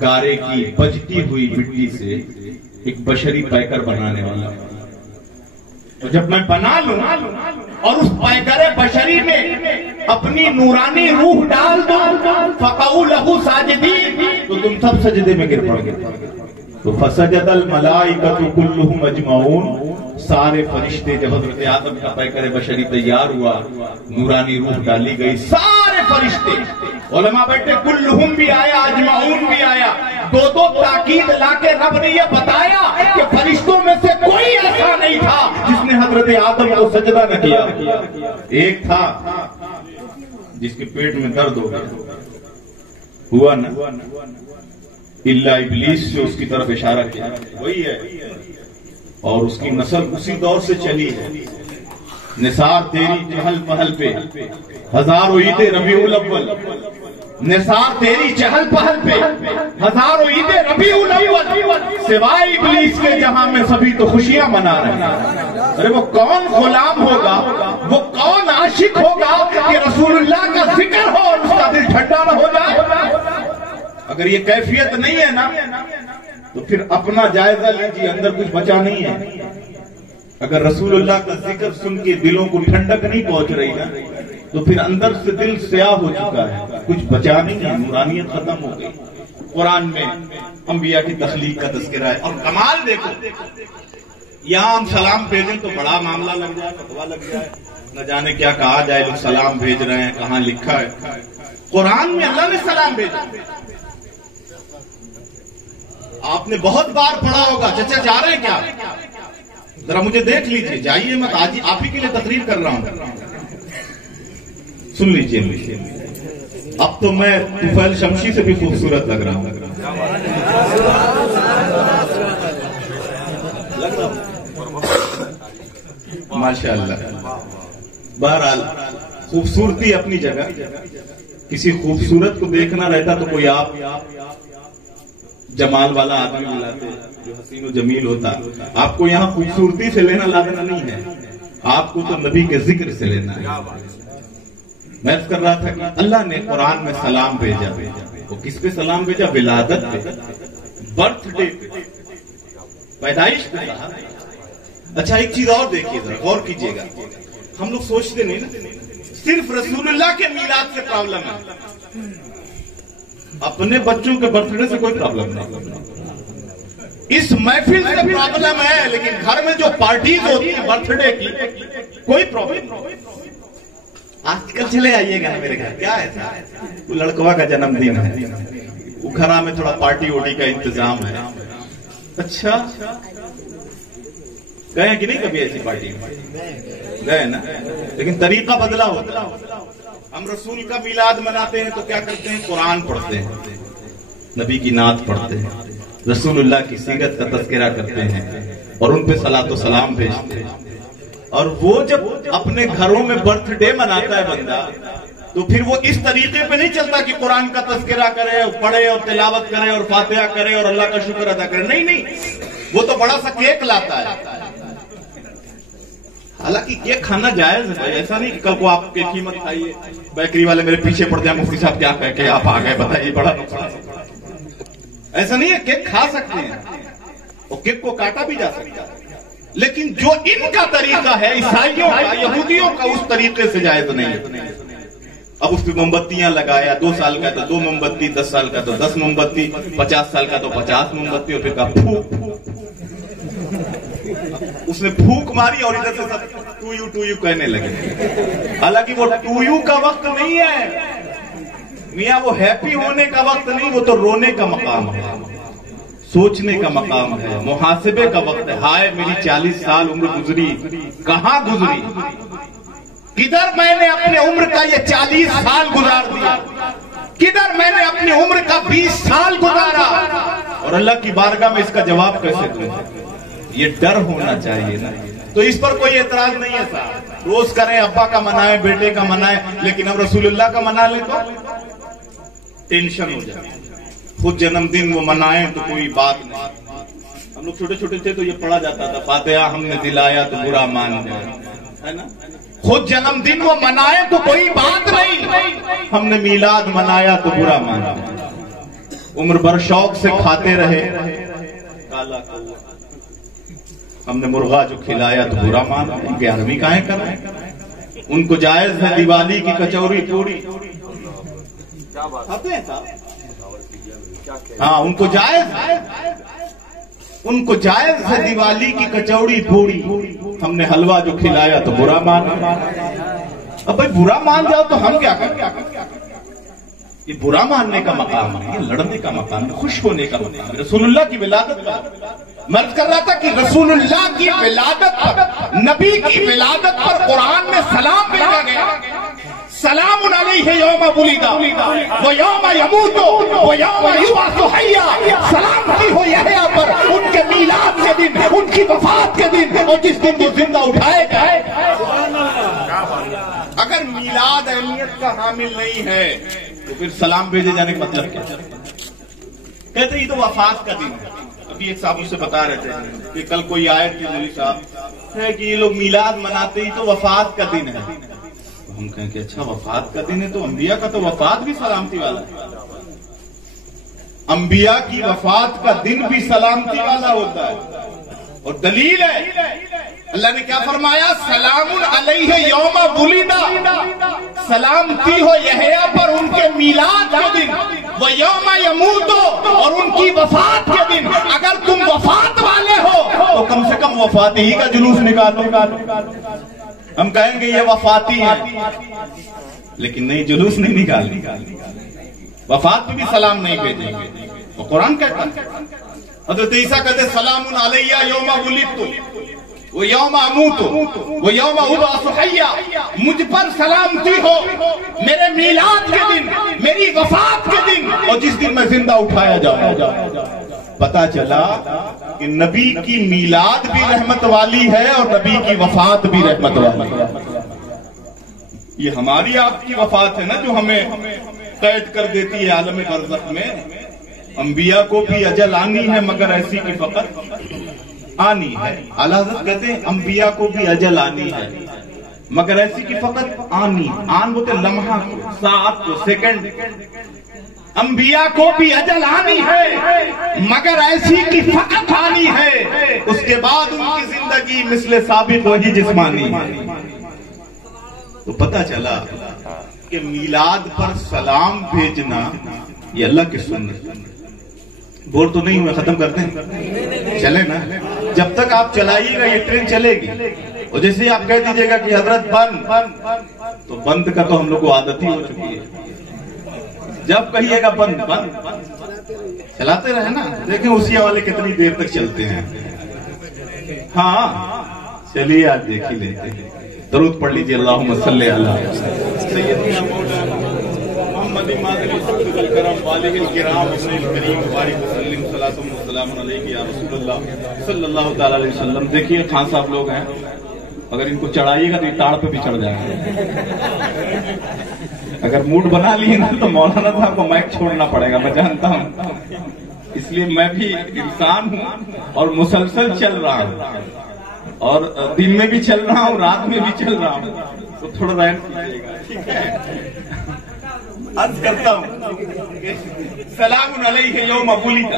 گارے کی بجتی ہوئی مٹی سے ایک بشری پیکر بنانے والا ہوں، تو جب میں بنا لوں اور اس پیکر بشری میں اپنی نورانی روح ڈال دوں فَقَعُوا لَهُ سَاجِدِينَ تو تم سب سجدے میں گر پڑ گے۔ تو فَسَجَدَ الْمَلَائِكَةُ كُلُّهُمْ أَجْمَعُونَ، سارے فرشتے، جب حضرت آدم کا پیکر بشری تیار ہوا، نورانی روح ڈالی گئی، سارے فرشتے، علماء بیٹھے، کلہم بھی آیا، اجمعون بھی آیا، دو دو تاکید لا کے رب نے یہ بتایا کہ فرشتوں میں سے کوئی ایسا نہیں تھا جس نے حضرت آدم کو سجدہ نہ کیا۔ ایک تھا جس کے پیٹ میں درد ہو گیا، ہوا نا، الا ابلیس سے اس کی طرف اشارہ کیا، وہی ہے، اور اس کی نسل اسی دور سے چلی ہے۔ نثار تیری چہل پہل پہ ہزاروں عید ربیع الاول، نثار تیری چہل پہل پہ ہزاروں عید ربیع الاول، سوائے ابلیس کے جہاں میں سبھی تو خوشیاں منا رہے ہیں۔ ارے وہ کون غلام ہوگا، وہ کون عاشق ہوگا کہ رسول اللہ کا ذکر ہو اور اس کا دل ٹھنڈا نہ ہو جائے؟ اگر یہ کیفیت نہیں ہے نا تو پھر اپنا جائزہ لیجیے، اندر کچھ بچا نہیں ہے۔ اگر رسول اللہ کا ذکر سن کے دلوں کو ٹھنڈک نہیں پہنچ رہی نا تو پھر اندر سے دل سیاہ ہو چکا ہے، کچھ بچا نہیں ہے، نورانیت ختم ہو گئی۔ قرآن میں انبیاء کی تخلیق کا تذکرہ ہے، اور کمال دیکھو، یہاں ہم سلام بھیجیں تو بڑا معاملہ لگ جائے، فتوا لگ جائے، نہ جانے کیا کہا جائے، لوگ سلام بھیج رہے ہیں، کہاں لکھا ہے؟ قرآن میں اللہ نے سلام بھیجا۔ آپ نے بہت بار پڑھا ہوگا، چچا جا رہے ہیں کیا؟ ذرا مجھے دیکھ لیجئے، جائیے مت، آج آپ ہی کے لیے تقریر کر رہا ہوں، سن لیجئے۔ اب تو میں طفیل شمشی سے بھی خوبصورت لگ رہا ہوں. ماشاء اللہ. بہرحال خوبصورتی اپنی جگہ. کسی خوبصورت کو دیکھنا رہتا تو کوئی آپ جمال والا آدمی بلاتے جو حسین و جمیل ہوتا. آپ کو یہاں خوبصورتی سے لینا لادنا نہیں ہے, آپ کو تو نبی کے ذکر سے لینا ہے. میں عرض کر رہا تھا کہ اللہ نے قرآن میں سلام بھیجا. وہ کس پہ سلام بھیجا؟ ولادت پہ, برتھ ڈے پہ, پیدائش پہ. اچھا ایک چیز اور دیکھیے ذرا, غور کیجیے گا. ہم لوگ سوچتے نہیں نا صرف رسول اللہ کے میلاد سے پرابلم ہے, اپنے بچوں کے برتھ ڈے سے کوئی پرابلم نہیں. اس محفل سے پرابلم ہے, لیکن گھر میں جو پارٹیز ہوتی ہیں برتھ ڈے کی کوئی پرابلم نہیں. آج کل چلے آئیے گا میرے گھر, کیا ہے وہ لڑکوا کا جنم دن ہے, وہ گھر میں تھوڑا پارٹی ووٹی کا انتظام ہے. اچھا گئے کہ نہیں کبھی ایسی پارٹی گئے نا, لیکن طریقہ بدلا ہوتا. ہم رسول کا میلاد مناتے ہیں تو کیا کرتے ہیں؟ قرآن پڑھتے ہیں, نبی کی نعت پڑھتے ہیں, رسول اللہ کی سیرت کا تذکرہ کرتے ہیں اور ان پہ صلاۃ و سلام بھیجتے ہیں. اور وہ جب اپنے گھروں میں برتھ ڈے مناتا ہے بندہ, تو پھر وہ اس طریقے پہ نہیں چلتا کہ قرآن کا تذکرہ کرے اور پڑھے اور تلاوت کرے اور فاتحہ کرے اور اللہ کا شکر ادا کرے. نہیں, وہ تو بڑا سا کیک لاتا ہے. حالانکہ کیک کھانا جائز ہے بھائی, ایسا نہیں کہ کل کو آپ کیک ہی مت کھائیے. بیکری والے میرے پیچھے پڑ جائیں, مفتی صاحب کیا کہہ کے آپ آ گئے بتائیے, بڑا نقصان. ایسا نہیں ہے, کیک کھا سکتے ہیں اور کیک کو کاٹا بھی جا سکتا ہے, لیکن جو ان کا طریقہ ہے عیسائیوں کا, یہودیوں کا, اس طریقے سے جائز نہیں ہے. اب اس پہ موم بتیاں لگایا, 2 سال کا تو 2 موم بتی, 10 سال کا تو 10 موم بتی, 50 سال کا تو 50 موم بتی, اور پھر کہا پھوک. اس نے پھوک ماری اور ادھر سے سب ٹو یو کہنے لگے. حالانکہ وہ ٹو یو کا وقت نہیں ہے میاں, وہ ہیپی ہونے کا وقت نہیں, وہ تو رونے کا مقام ہے, سوچنے کا مقام ہے, محاسبے کا وقت ہے. ہائے میری 40 سال عمر گزری, کہاں گزری, کدھر میں نے اپنے عمر کا یہ 40 سال گزار دیا, کدھر میں نے اپنی عمر کا 20 سال گزارا. اور اللہ کی بارگاہ میں اس کا جواب کیسے دوں؟ یہ ڈر ہونا چاہیے نا. تو اس پر کوئی اعتراض نہیں ہے صاحب, روز کریں, ابا کا منائیں, بیٹے کا منائیں, لیکن اب رسول اللہ کا منا لیں تو ٹینشن ہو جائے. خود جنم دن وہ منائیں تو کوئی بات نہیں. ہم لوگ چھوٹے چھوٹے تھے تو یہ پڑھا جاتا تھا, فاتحہ ہم نے دلایا تو برا مان جائے, ہے نا. خود جنم دن وہ منائیں تو کوئی بات نہیں, ہم نے میلاد منایا تو برا مان جائے. عمر بھر شوق سے کھاتے رہے, کالا کوا, ہم نے مرغا جو کھلایا تو برا مان. 11ویں کہیں کریں, ان کو جائز ہے دیوالی کی کچوری پوری کھاتے ہیں صاحب. ہاں ان کو جائز ہے, ان کو جائز ہے دیوالی کی کچوری پوری. ہم نے حلوہ جو کھلایا تو برا مان. اب بھائی برا مان جاؤ تو ہم کیا کریں؟ یہ برا ماننے کا مقام ہے, یہ لڑنے کا مقام ہے, خوش ہونے کا مقام ہے. رسول اللہ کی ولادت کا مرض کر رہا تھا کہ رسول اللہ کی ولادت پر, نبی کی ولادت پر قرآن میں سلام بھیجا گیا. سلام علیہ یوم ولد و یوم یموت و یوم یبعث حیا. سلام کی ہو یحییٰ پر ان کے میلاد کے دن, ان کی وفات کے دن, اور جس دن وہ زندہ اٹھائے گئے. اگر میلاد اہمیت کا حامل نہیں ہے تو پھر سلام بھیجے جانے کا مطلب کیا؟ کہتے یہ تو وفات کا دن ہے. ابھی ایک صاحب مجھ سے بتا رہے تھے کہ کل کوئی آئے تھے مولوی صاحب ہے کہ یہ لوگ میلاد مناتے ہی تو وفات کا دن ہے. ہم کہیں کہ اچھا وفات کا دن ہے تو انبیاء کا تو وفات بھی سلامتی والا ہے. انبیاء کی وفات کا دن بھی سلامتی والا ہوتا ہے. اور دلیل ہے اللہ نے کیا فرمایا؟ سلام علیہ یوم ولد, سلامتی ہو یحییٰ پر ان کے میلاد کے دن, وہ یوم یموت, اور ان کی وفات کے دن. اگر تم وفات والے ہو تو کم سے کم وفات ہی کا جلوس نکالو. ہم کہیں گے یہ وفاتی ہے, لیکن نہیں, جلوس نہیں نکالنی. وفات پہ بھی سلام نہیں بھیجیں گے. اور قرآن کہتا ہے, حضرت عیسیٰ کہتے سلام علیہ یوم ولدت, وہ یوم اموت وہ یوم ابعث حیا، مجھ پر سلامتی ہو میرے میلاد کے دن، میری وفات کے دن، اور جس دن میں زندہ اٹھایا جاؤں۔ پتا چلا کہ نبی کی میلاد بھی رحمت والی ہے اور نبی کی وفات بھی رحمت والی ہے۔ یہ ہماری آپ کی وفات ہے نا جو ہمیں قید کر دیتی ہے عالم برزخ میں۔ انبیاء کو بھی اجل آنی ہے مگر ایسی کی فقط آنی ہے۔ اعلیٰ حضرت کہتے ہیں انبیاء کو بھی اجل آنی ہے مگر ایسی کی فقط آنی، آن بولتے لمحہ کو، ساعت کو، سیکنڈ۔ انبیاء کو بھی اجل آنی ہے مگر ایسی کی فقط آنی ہے، اس کے بعد ان کی زندگی مثل سابق وہی جسمانی۔ تو پتہ چلا کہ میلاد پر سلام بھیجنا یہ اللہ کی سنت۔ بور تو نہیں ہوئے، ختم کرتے ہیں، چلے نا۔ جب تک آپ چلائیے گا یہ ٹرین چلے گی، اور جیسے آپ کہہ دیجئے گا کہ حضرت بند، تو بند کا تو ہم لوگ کو عادت ہی ہو چکی ہے۔ جب کہیے گا بند بند چلاتے رہے نا۔ دیکھیں اسی والے کتنی دیر تک چلتے ہیں۔ ہاں چلیے آج دیکھ ہی لیتے ہیں۔ درود پڑھ لیجیے، اللہم صلی علی سیدنا مولانا محمد ماضی الکرم والہ الکرام ابن الکریم وبارک وسلم صلاۃ و سلام علیک یا رسول اللہ صلی اللہ تعالی علیہ وسلم۔ دیکھیے خان صاحب لوگ ہیں، اگر ان کو چڑھائیے گا تو یہ ٹاڑ پہ بھی چڑھ جائے گا۔ اگر موڈ بنا لیے نا تو مولانا صاحب کو مائک چھوڑنا پڑے گا، میں جانتا ہوں۔ اس لیے میں بھی انسان ہوں اور مسلسل چل رہا ہوں، اور دن میں بھی چل رہا ہوں، رات میں بھی چل رہا ہوں، تو تھوڑا رحم کیجیے گا، ٹھیک ہے؟ عرض کرتا ہوں سلام علیہ یوم ولد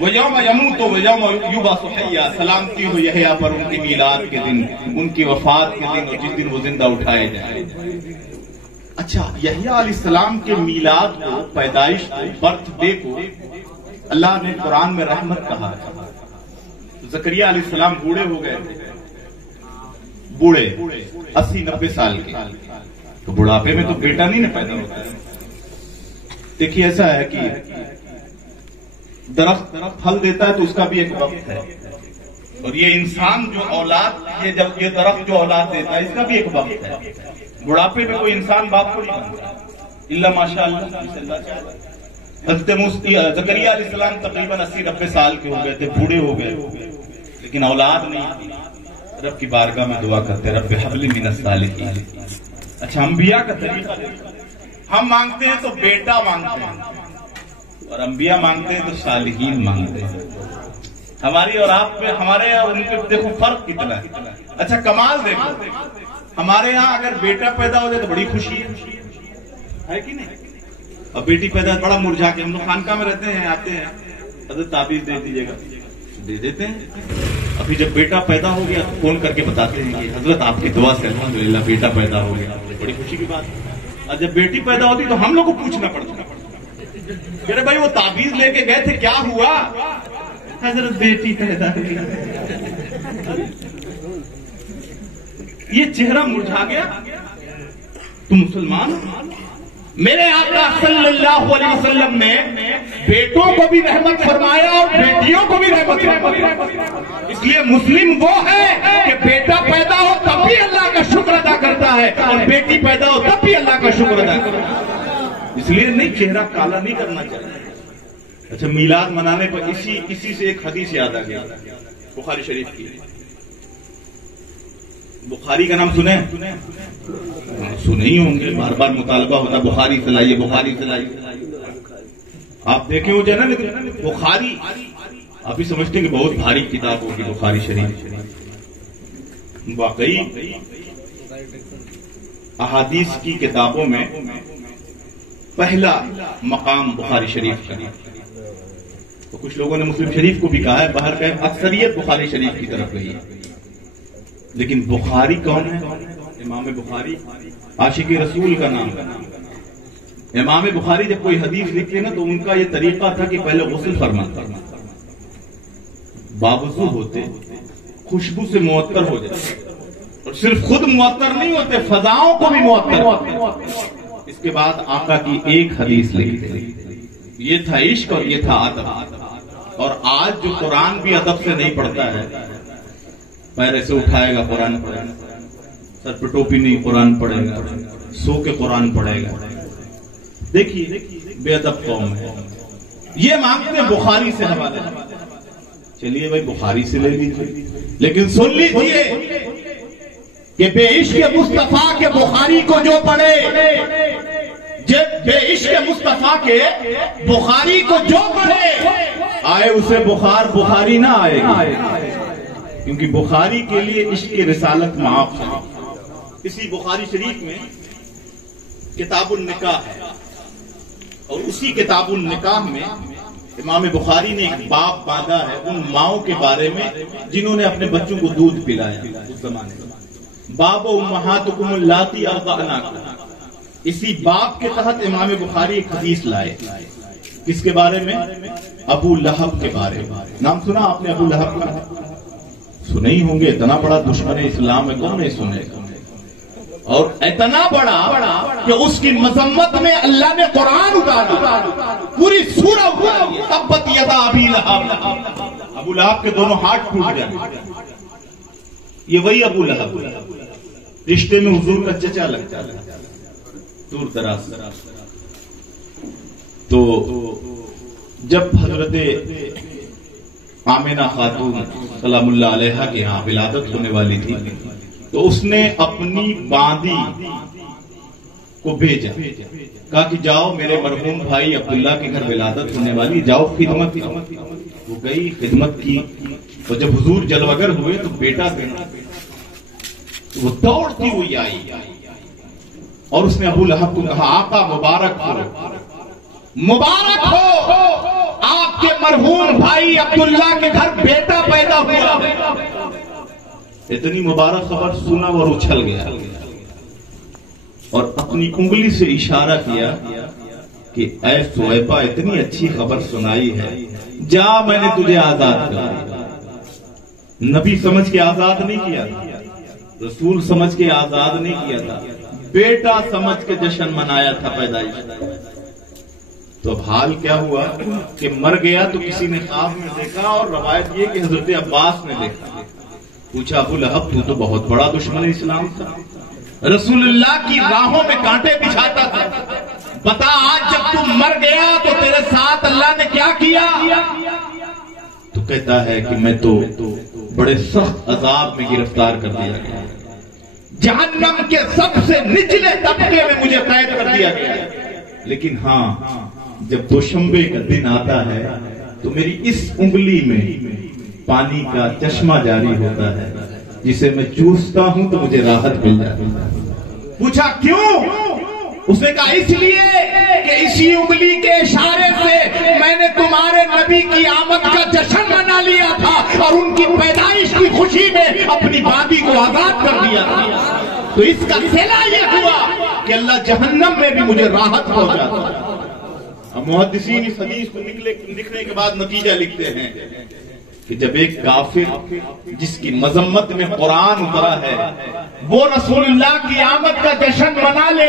ویوم یموت ویوم یبعث حیا، سلامتی ہو یحییٰ پر ان کی میلاد کے دن، ان کی وفات کے دن، اور جس دن وہ زندہ اٹھائے جائیں۔ اچھا، یحییٰ علیہ السلام کے میلاد کو، پیدائش کو، برتھ ڈے کو اللہ نے قرآن میں رحمت کہا ہے۔ زکریا علیہ السلام بوڑھے ہو گئے، بوڑھے 80-90 سال کے، تو بڑھاپے میں تو بیٹا نہیں نہ پیدا ہوتا ہے۔ دیکھیے ایسا ہے کہ درخت پھل دیتا ہے تو اس کا بھی ایک وقت ہے، اور یہ انسان جو اولاد، یہ جب یہ درخت جو اولاد دیتا ہے اس کا بھی ایک وقت ہے۔ بڑھاپے میں کوئی انسان باپ کو نہیں بنتا الا ماشاء اللہ۔ حضرت زکریا علیہ السلام تقریباً 80-90 سال کے ہو گئے تھے، بوڑھے ہو گئے، لیکن اولاد نہیں تھی۔ رب کی بارگاہ میں دعا کرتے، رب حب لی من الصالحین۔ اچھا، انبیاء کا طریقہ ہم مانگتے ہیں تو بیٹا مانگتے ہیں، اور انبیاء مانگتے ہیں تو صالحین مانگتے ہیں۔ ہماری اور آپ پہ، ہمارے اور ان پہ دیکھو فرق کتنا ہے۔ اچھا کمال دیکھو، ہمارے یہاں اگر بیٹا پیدا ہو جائے تو بڑی خوشی ہے کہ نہیں؟ اور بیٹی پیدا بڑا مرجھا کے، ہم لوگ خانقاہ میں رہتے ہیں، آتے ہیں، حضرت تعبیذ دے دیجیے گا، دے دیتے ہیں۔ ابھی جب بیٹا پیدا ہو گیا تو فون کر کے بتاتے ہیں کہ حضرت آپ کی دعا سے الحمدللہ بیٹا پیدا ہو گیا، بڑی خوشی کی بات ہے۔ اور جب بیٹی پیدا ہوتی تو ہم لوگ کو پوچھنا پڑتا، کہ بھائی وہ تعبیذ لے کے گئے تھے کیا ہوا؟ حضرت بیٹی پیدا ہوئی۔ یہ چہرہ مرجھا گیا، تم مسلمان ہو؟ میرے آقا صلی اللہ علیہ وسلم نے بیٹوں کو بھی رحمت فرمایا اور بیٹیوں کو بھی رحمت فرمایا۔ اس لیے مسلم وہ ہے کہ بیٹا پیدا ہو تب بھی اللہ کا شکر ادا کرتا ہے، اور بیٹی پیدا ہو تب بھی اللہ کا شکر ادا کرتا ہے۔ اس لیے نہیں، چہرہ کالا نہیں کرنا چاہیے۔ اچھا، میلاد منانے پر اسی سے ایک حدیث یاد آ گیا، بخاری شریف کی۔ بخاری کا نام سنے ہی ہوں گے، بار بار مطالبہ ہوتا بخاری سے لائیے، بخاری سے لائیے۔ آپ دیکھیں ہو جائے نا، لیکن بخاری آپ ہی سمجھتے ہیں کہ بہت بھاری کتاب ہوگی بخاری شریف۔ واقعی احادیث کی کتابوں میں پہلا مقام بخاری شریف کا۔ تو کچھ لوگوں نے مسلم شریف کو بھی کہا ہے، باہر کا اکثریت بخاری شریف کی طرف گئی ہے، لیکن بخاری کون ہے؟ امام بخاری عاشق رسول کا نام ہے۔ امام بخاری جب کوئی حدیث لکھتے نا تو ان کا یہ طریقہ تھا کہ پہلے غسل فرماتے، باوضو ہوتے، خوشبو سے معطر ہو جاتے، اور صرف خود معطر نہیں ہوتے، فضاؤں کو بھی معطر ہوتے۔ اس کے بعد آقا کی ایک حدیث لکھتے، یہ تھا عشق اور یہ تھا ادب۔ اور آج جو قرآن بھی ادب سے نہیں پڑھتا ہے، پیر ایسے اٹھائے گا قرآن پڑھے گا، سر پہ ٹوپی نہیں قرآن پڑھے گا، سو کے قرآن پڑھے گا. دیکھیے بے ادب قوم ہے. یہ مانگتے ہیں بخاری سے حوالے. چلیے بھائی بخاری سے لے لیجیے، لیکن سن لیجیے کہ بے عشق مصطفیٰ کے بخاری کو جو پڑھے، بے عشق مصطفیٰ کے بخاری کو جو پڑھے، آئے اسے بخاری نہ آئے گی، کیونکہ بخاری کے لیے عشق رسالت معاف ہے. اسی بخاری شریف میں کتاب النکاح ہے، اور اسی کتاب النکاح میں امام بخاری نے ایک باب باندھا ہے ان ماؤں کے بارے میں جنہوں نے اپنے بچوں کو دودھ پلایا اس زمانے میں. باب امہاتکم اللاتی ارضعنکم. اسی باب کے تحت امام بخاری ایک حدیث لائے. کس کے بارے میں؟ ابو لہب کے بارے میں. نام سنا آپ نے ابو لہب کا؟ سنے ہی ہوں گے. اتنا بڑا دشمن اسلام ہے، کون نہیں سنے گا؟ اور اتنا بڑا کہ اس کی مذمت میں اللہ نے قرآن اتارا، پوری سورہ اتاری. تبت یدا ابی لہب. ابو لہب کے دونوں ہاتھ ٹوٹ گئے. یہ وہی ابو لہب رشتے میں حضور کا چچا لگتا ہے دور دراز. تو جب حضرت آمنہ خاتون سلام اللہ علیہا کے ہاں ولادت ہونے والی تھی تو اس نے اپنی باندی کو بھیجا، کہا کہ جاؤ میرے مرحوم بھائی عبداللہ کے گھر ولادت ہونے والی، جاؤ خدمت کی. وہ گئی خدمت کی، اور جب حضور جلوگر ہوئے تو بیٹا دینا وہ دوڑتی ہوئی آئی اور اس نے ابو لہب کو کہا آقا مبارک ہو، مبارک ہو، آپ کے مرحوم بھائی عبداللہ کے گھر بیٹا پیدا ہوا. اتنی مبارک خبر سنا اور اچھل گیا اور اپنی انگلی سے اشارہ کیا کہ اے سویبہ اتنی اچھی خبر سنائی ہے، جا میں نے تجھے آزاد کر دیا. نبی سمجھ کے آزاد نہیں کیا تھا، رسول سمجھ کے آزاد نہیں کیا تھا، بیٹا سمجھ کے جشن منایا تھا پیدائش. تو اب حال کیا ہوا کہ مر گیا تو کسی نے خواب میں دیکھا، اور روایت یہ کہ حضرت عباس نے دیکھا. پوچھا ابو لہب تو بہت بڑا دشمن اسلام تھا، رسول اللہ کی راہوں میں کانٹے بچھاتا تھا، بتا آج جب تم مر گیا تو تیرے ساتھ اللہ نے کیا کیا؟ تو کہتا ہے کہ میں تو بڑے سخت عذاب میں گرفتار کر دیا گیا، جہنم کے سب سے نچلے طبقے میں مجھے قید کر دیا گیا. لیکن ہاں جب دوشنبے کا دن آتا ہے تو میری اس انگلی میں پانی کا چشمہ جاری ہوتا ہے، جسے میں چوستا ہوں تو مجھے راحت مل جاتی ہے. پوچھا کیوں؟ اس نے کہا اس لیے کہ اسی انگلی کے اشارے سے میں نے تمہارے نبی کی آمد کا جشن منا لیا تھا اور ان کی پیدائش کی خوشی میں اپنی باندی کو آزاد کر دیا تھا. تو اس کا صلہ یہ ہوا کہ اللہ جہنم میں بھی مجھے راحت پہنچاتا. اب محدثین اس حدیث کو لکھنے کے بعد نتیجہ لکھتے ہیں کہ جب ایک کافر جس کی مذمت میں قرآن اترا ہے وہ رسول اللہ کی آمد کا جشن منا لے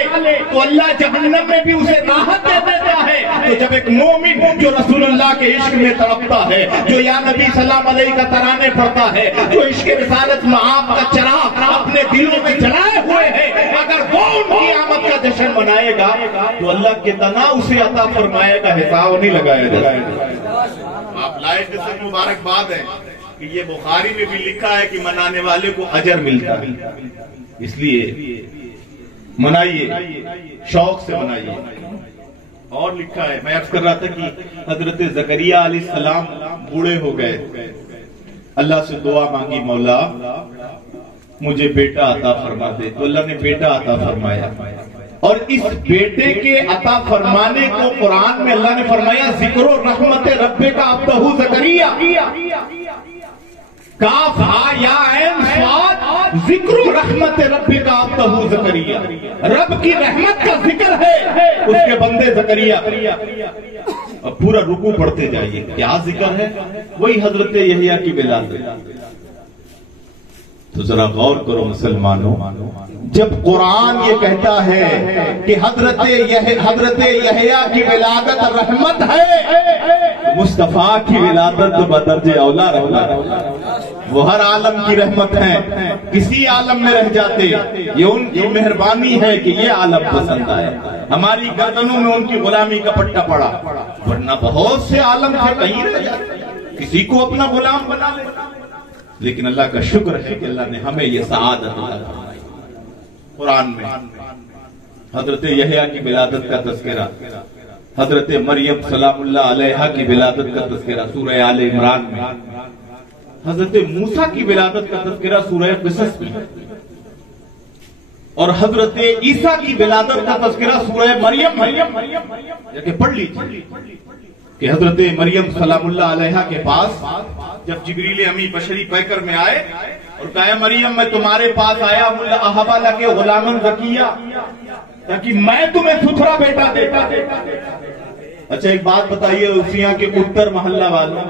تو اللہ جہنم میں بھی اسے راحت دے دیتا ہے. تو جب ایک مومن جو رسول اللہ کے عشق میں تڑپتا ہے، جو یا نبی سلام علیہ کا ترانے پڑھتا ہے، جو عشق رسالت میں آپ کا چراغ اپنے دلوں میں جلائے ہوئے ہیں، اگر وہ ان کی آمد کا جشن منائے گا تو اللہ کتنا اسے عطا فرمائے گا، حساب نہیں لگائے گا. آپ لائے جیسے مبارکباد ہے کہ یہ بخاری میں بھی لکھا ہے کہ منانے والے کو اجر ملتا ہے، اس لیے منائیے، شوق سے منائیے. اور لکھا ہے، میں عرض کر رہا تھا کہ حضرت زکریا علیہ السلام بوڑھے ہو گئے، اللہ سے دعا مانگی مولا مجھے بیٹا عطا فرما دے، تو اللہ نے بیٹا عطا فرمایا. اور اس بیٹے کے عطا فرمانے کو قرآن میں اللہ نے فرمایا ذکر و رحمت رب کا عبدہ زکریا، کاف ہا یا عین صاد، ذکر و رحمت رب کا عبدہ زکریا، رب کی رحمت کا ذکر ہے اس کے بندے زکریا. اب پورا رکوع پڑھتے جائیے، کیا ذکر ہے؟ وہی حضرت یحییٰ کی ولادت. تو ذرا غور کرو مسلمانوں، جب قرآن یہ کہتا ہے کہ حضرت یحییٰ کی ولادت رحمت ہے، مصطفیٰ کی ولادت بدرجہ اولا رحمت. وہ ہر عالم کی رحمت ہیں، کسی عالم میں رہ جاتے، یہ ان کی مہربانی ہے کہ یہ عالم پسند آئے، ہماری گردنوں میں ان کی غلامی کا پٹا پڑا، ورنہ بہت سے عالم تھے کہیں رہ جاتے، کسی کو اپنا غلام بنا لے۔ لیکن اللہ کا شکر ہے کہ اللہ نے ہمیں یہ سعادت عطا فرمائی۔ قرآن میں حضرت یحییٰ کی ولادت کا تذکرہ، حضرت مریم سلام اللہ علیہا کی ولادت کا تذکرہ سورہ آل عمران میں، حضرت موسیٰ کی ولادت کا تذکرہ سورہ قصص میں، اور حضرت عیسیٰ کی ولادت کا تذکرہ سورہ مریم کہ پڑھ لیجیے کہ حضرت مریم سلام اللہ علیہا کے پاس جب جبریل امی بشری پیکر میں آئے اور کہا مریم میں تمہارے پاس آیا ہوں لأہب لک غلاما زکیہ، تاکہ میں تمہیں ستھرا بیٹا دیتا۔ اچھا ایک بات بتائیے، روسیہ کے اتر محلہ والوں،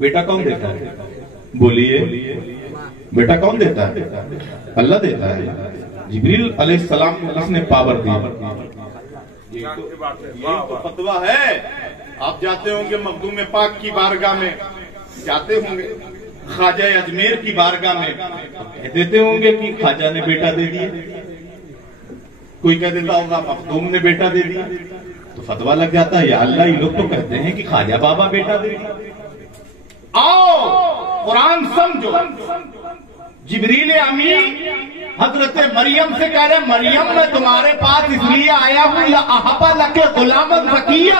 بیٹا کون دیتا ہے؟ بولیے، بیٹا کون دیتا ہے؟ اللہ دیتا ہے۔ جبریل علیہ السلام کو اس نے پاور دی۔ یہ تو فتویٰ ہے، آپ جاتے ہوں گے مخدوم پاک کی بارگاہ میں، جاتے ہوں گے خواجہ اجمیر کی بارگاہ میں، کہہ دیتے ہوں گے کہ خواجہ نے بیٹا دے دیا، کوئی کہہ دیتا ہوگا مخدوم نے بیٹا دے دیا، تو فتویٰ لگ جاتا ہے یا اللہ یہ لوگ تو کہتے ہیں کہ خواجہ بابا بیٹا دے دیا۔ آؤ قرآن سمجھو، جبریل امی حضرت مریم سے کہہ رہے مریم میں تمہارے پاس اس لیے آیا ہوں لأہب لک غلاما زکیہ،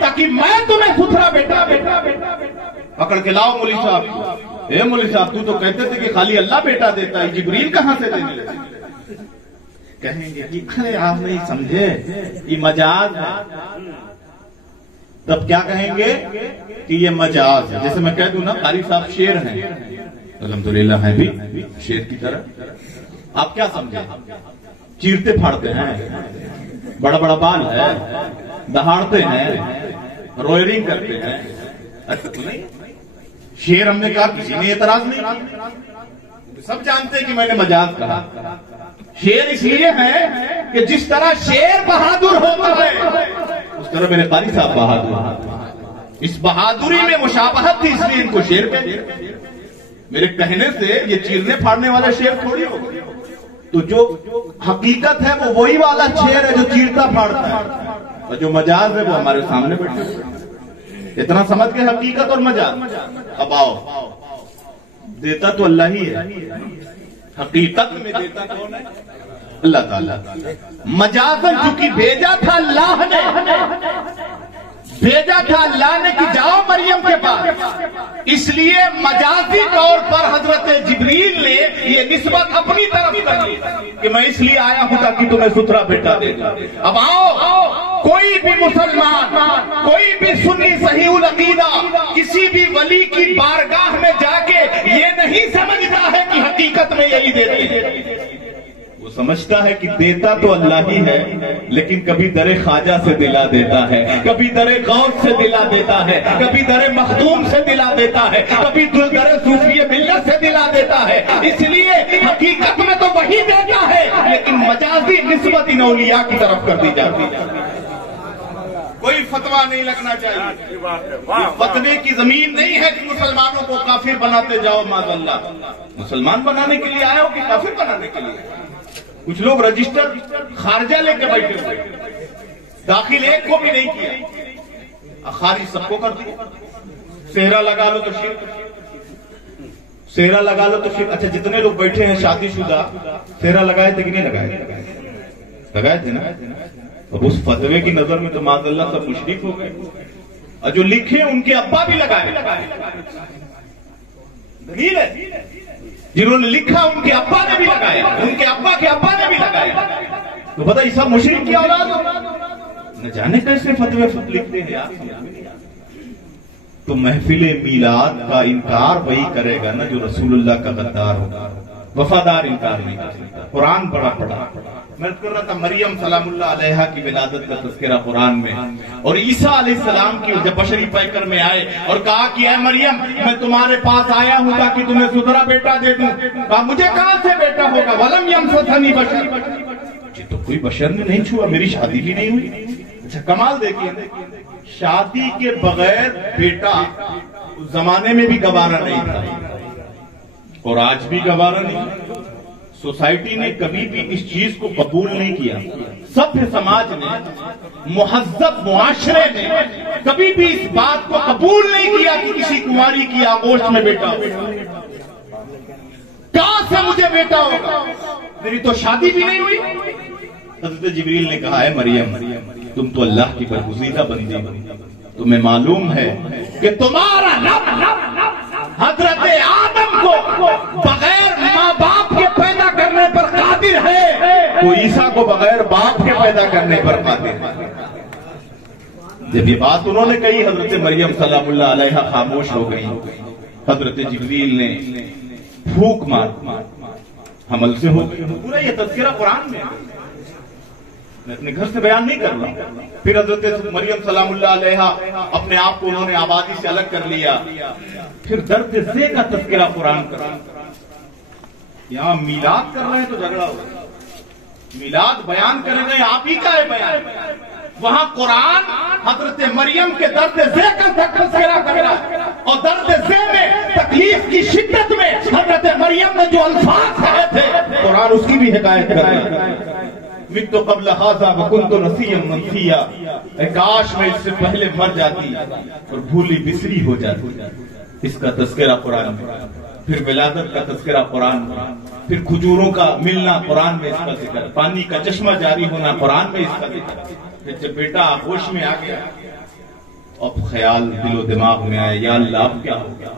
تاکہ میں تمہیں ستھرا بیٹا پکڑ کے لاؤ مولوی صاحب۔ اے مولوی صاحب تو کہتے تھے کہ خالی اللہ بیٹا دیتا ہے، جبریل کہاں سے دینے لگے؟ کہیں گے کہ آپ نہیں سمجھے یہ مجاز ہے، تب کیا کہیں گے کہ یہ مجاز ہے۔ جیسے میں کہہ دوں نا قاری صاحب شیر ہیں، الحمدللہ ہیں بھی شیر کی طرح، آپ کیا سمجھے؟ چیرتے پھاڑتے ہیں، بڑا بڑا بال ہے، دہاڑتے ہیں، روئرنگ کرتے ہیں، ایسا تو نہیں۔ شیر ہم نے کہا کسی نے اعتراض نہیں کیا، سب جانتے ہیں کہ میں نے مجاز کہا۔ شیر اس لیے ہے کہ جس طرح شیر بہادر ہوتا ہے اس طرح میرے قاری صاحب بہادر، اس بہادری میں مشابہت تھی اس لیے ان کو شیر کہتے۔ میرے کہنے سے یہ چیرنے پھاڑنے والا شیر تھوڑی ہو، تو جو حقیقت ہے وہ وہی والا شیر ہے جو چیرتا پھاڑتا ہے، اور جو مجاز ہے وہ ہمارے سامنے بیٹھے ہوئے۔ اتنا سمجھ کے حقیقت اور مجاز۔ اب آؤ، دیتا تو اللہ ہی ہے، حقیقت میں دیتا کون ہے؟ اللہ تعالیٰ۔ مجازن چونکہ بھیجا تھا اللہ نے کہ جاؤ مریم کے پاس، اس لیے مجازی طور پر حضرت جبریل نے یہ نسبت اپنی طرف کر لی کہ میں اس لیے آیا ہوں تاکہ تمہیں ستھرا بیٹا دے دوں۔ اب آؤ، کوئی بھی مسلمان، کوئی بھی سنی صحیح العقیدہ کسی بھی ولی کی بارگاہ میں جا کے یہ نہیں سمجھتا ہے کہ حقیقت میں یہی دیتے ہیں، وہ سمجھتا ہے کہ دیتا تو اللہ ہی ہے، لیکن کبھی در خواجہ سے دلا دیتا ہے، کبھی در غوث سے دلا دیتا ہے، کبھی در مخدوم سے دلا دیتا ہے، کبھی در صوفی ملت سے دلا دیتا ہے۔ اس لیے حقیقت میں تو وہی دیتا ہے، لیکن مجازی نسبت ان اولیاء کی طرف کر دی جاتی ہے۔ کوئی فتویٰ نہیں لگنا چاہیے، فتوے کی زمین نہیں ہے کہ مسلمانوں کو کافر بناتے جاؤ۔ معاذ اللہ، مسلمان بنانے کے لیے آئے ہو کہ کافر بنانے کے لیے؟ کچھ لوگ رجسٹر خارجہ لے کے بیٹھے ہوئے، داخل ایک کو بھی نہیں کیا، خارج سب کو کر دیا۔ سہرا لگا لو تو شرک، سہرا لگا لو تو شرک۔ اچھا جتنے لوگ بیٹھے ہیں شادی شدہ، سہرا لگائے تھے کہ نہیں لگائے؟ لگائے تھے نا۔ اب اس فتوے کی نظر میں تو معاذ اللہ سب مشرک ہو گئے، اور جو لکھے ان کے ابا بھی لگائے۔ دلیل ہے جنہوں نے لکھا ان کے ابا نے بھی لگائے، ان کے ابا کے ابا نے بھی لگائے، تو پتہ یہ سب مشرک کی اولاد ہو، نہ جانے کیسے فتوے لکھتے ہیں یار۔ تو محفل میلاد کا انکار وہی کرے گا نا جو رسول اللہ کا غدار ہوگا، وفادار انکار نہیں کر سکتا۔ قرآن پڑھا میں کر رہا تھا مریم سلام اللہ علیہا کی ولادت کا تذکرہ قرآن میں، اور عیسیٰ علیہ السلام کی جب بشری پیکر میں آئے اور کہا کہ اے مریم میں تمہارے پاس آیا ہوں تاکہ تمہیں ستھرا بیٹا دے دوں، کہا مجھے کہاں سے بیٹا ہوگا؟ وَلَمْ يَمْسَسْنِي بَشَرٌ، یہ تو کوئی بشر نے نہیں چھوا، میری شادی بھی نہیں ہوئی۔ اچھا کمال دیکھیے، شادی کے بغیر بیٹا اس زمانے میں بھی گوارا نہیں تھا، اور آج بھی گوارا نہیں. سوسائٹی نے کبھی بھی اس چیز کو قبول نہیں کیا. سبھی سماج نے, مہذب معاشرے نے کبھی بھی اس بات کو قبول نہیں کیا کہ کسی کماری کی آغوش میں بیٹا ہو. کہاں سے مجھے بیٹا ہوگا؟ میری تو شادی بھی نہیں ہوئی. حضرت جبریل نے کہا ہے مریم تم تو اللہ کی برگزیدہ بندی ہو. تمہیں معلوم ہے کہ تمہارا رب حضرت آدم کو بغیر ماں باپ کے پیدا کرنے پر قادر ہے, تو عیسیٰ کو بغیر باپ کے پیدا کرنے پر قادر ہے. جب یہ بات انہوں نے کہی حضرت مریم سلام اللہ علیہا خاموش ہو گئی. حضرت جبریل نے پھونک مار حمل سے ہو گئی. پورا یہ تذکرہ قرآن میں ہے, میں اپنے گھر سے بیان نہیں کر رہا. پھر حضرت مریم سلام اللہ علیہا اپنے آپ کو انہوں نے آبادی سے الگ کر لیا. پھر درد سے کا تذکرہ قرآن کر رہا. یہاں میلاد کر رہے ہیں تو جھگڑا ہو رہا ہے. میلاد بیان کریں گے آپ ہی کا ہے بیان. وہاں قرآن حضرت مریم کے درد سے کا تذکرہ کر رہا ہے, اور درد سے میں تکلیف کی شدت میں حضرت مریم نے جو الفاظ کہے تھے قرآن اس کی بھی حکایت کر رہا ہے. مت قبل هذا وكنت نسيا منسيا, کاش میں اس سے پہلے مر جاتی اور بھولی بسری ہو جاتی. اس کا تذکرہ قرآن میں. پھر ولادت کا تذکرہ قرآن میں. پھر کھجوروں کا ملنا قرآن میں اس کا ذکر. پانی کا چشمہ جاری ہونا قرآن میں اس کا ذکر. پھر جب بیٹا ہوش میں آ گیا اب خیال دل و دماغ میں آیا یا اللہ اب کیا ہو گیا.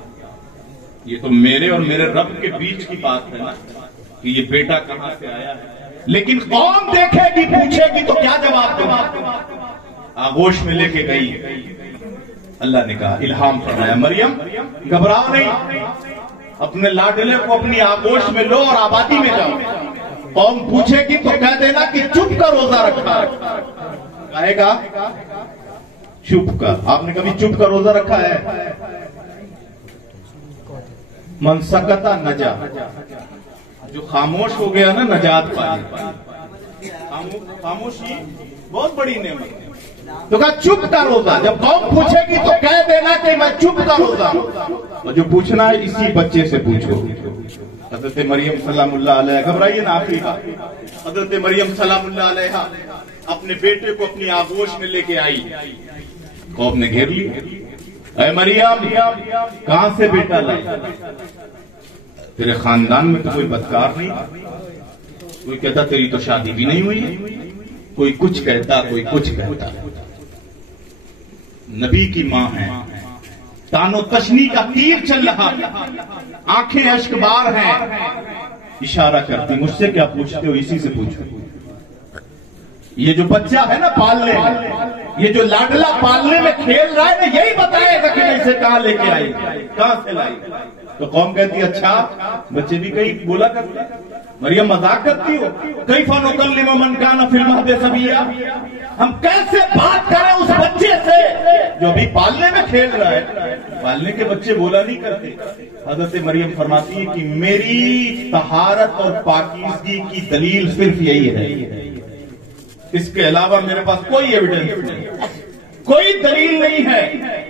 یہ تو میرے اور میرے رب کے بیچ کی بات ہے نا کہ یہ بیٹا کہاں سے آیا ہے. لیکن قوم دیکھے گی پوچھے گی تو کیا جواب دے. آغوش میں لے کے گئی. اللہ نے کہا الہام فرمایا مریم گھبراؤ نہیں, اپنے لاڈلے کو اپنی آغوش میں لو اور آبادی میں جاؤ. قوم پوچھے گی تو کہہ دینا کہ چپ کا روزہ رکھا. کہے گا چپ کا. آپ نے کبھی چپ کا روزہ رکھا ہے؟ من سکتا نجا, جو خاموش ہو گیا نا نجات پائے. خاموشی بہت بڑی نعمت ہے. تو کہا چپ کا روزہ. جب قوم پوچھے گی تو کہہ دینا کہ میں چپ کا روزہ. اور جو پوچھنا ہے اسی بچے سے پوچھو. حضرت مریم سلام اللہ علیہ, گھبرائیے نا آخری بات. حضرت مریم سلام اللہ علیہ اپنے بیٹے کو اپنی آغوش میں لے کے آئی. قوم نے گھیر لی. اے مریم کہاں سے بیٹا لائی؟ تیرے خاندان میں تو کوئی بدکار نہیں. کوئی کہتا تیری تو شادی بھی نہیں ہوئی, کوئی کچھ کہتا کوئی کچھ کہتا. نبی کی ماں ہے, تان و تشنی کا تیر چل رہا, آنکھیں اشک بار ہیں, اشارہ کرتی مجھ سے کیا پوچھتے ہو, اسی سے پوچھو. یہ جو بچہ ہے نا پالنے, یہ جو لاڈلا پالنے میں کھیل رہا ہے نا, یہی بتائے گا کہ اسے کہاں لے کے آئی, کہاں سے لائی. تو قوم کہتی اچھا بچے بھی کئی بولا کرتے. مریم مذاق کرتی ہو. کیف نکلم من کان فی المہد صبیا, ہم کیسے بات کریں اس بچے سے جو ابھی پالنے میں کھیل رہا ہے. پالنے کے بچے بولا نہیں کرتے. حضرت مریم فرماتی ہے کہ میری طہارت اور پاکیزگی کی دلیل صرف یہی ہے, اس کے علاوہ میرے پاس کوئی ایویڈنس نہیں, کوئی دلیل نہیں ہے.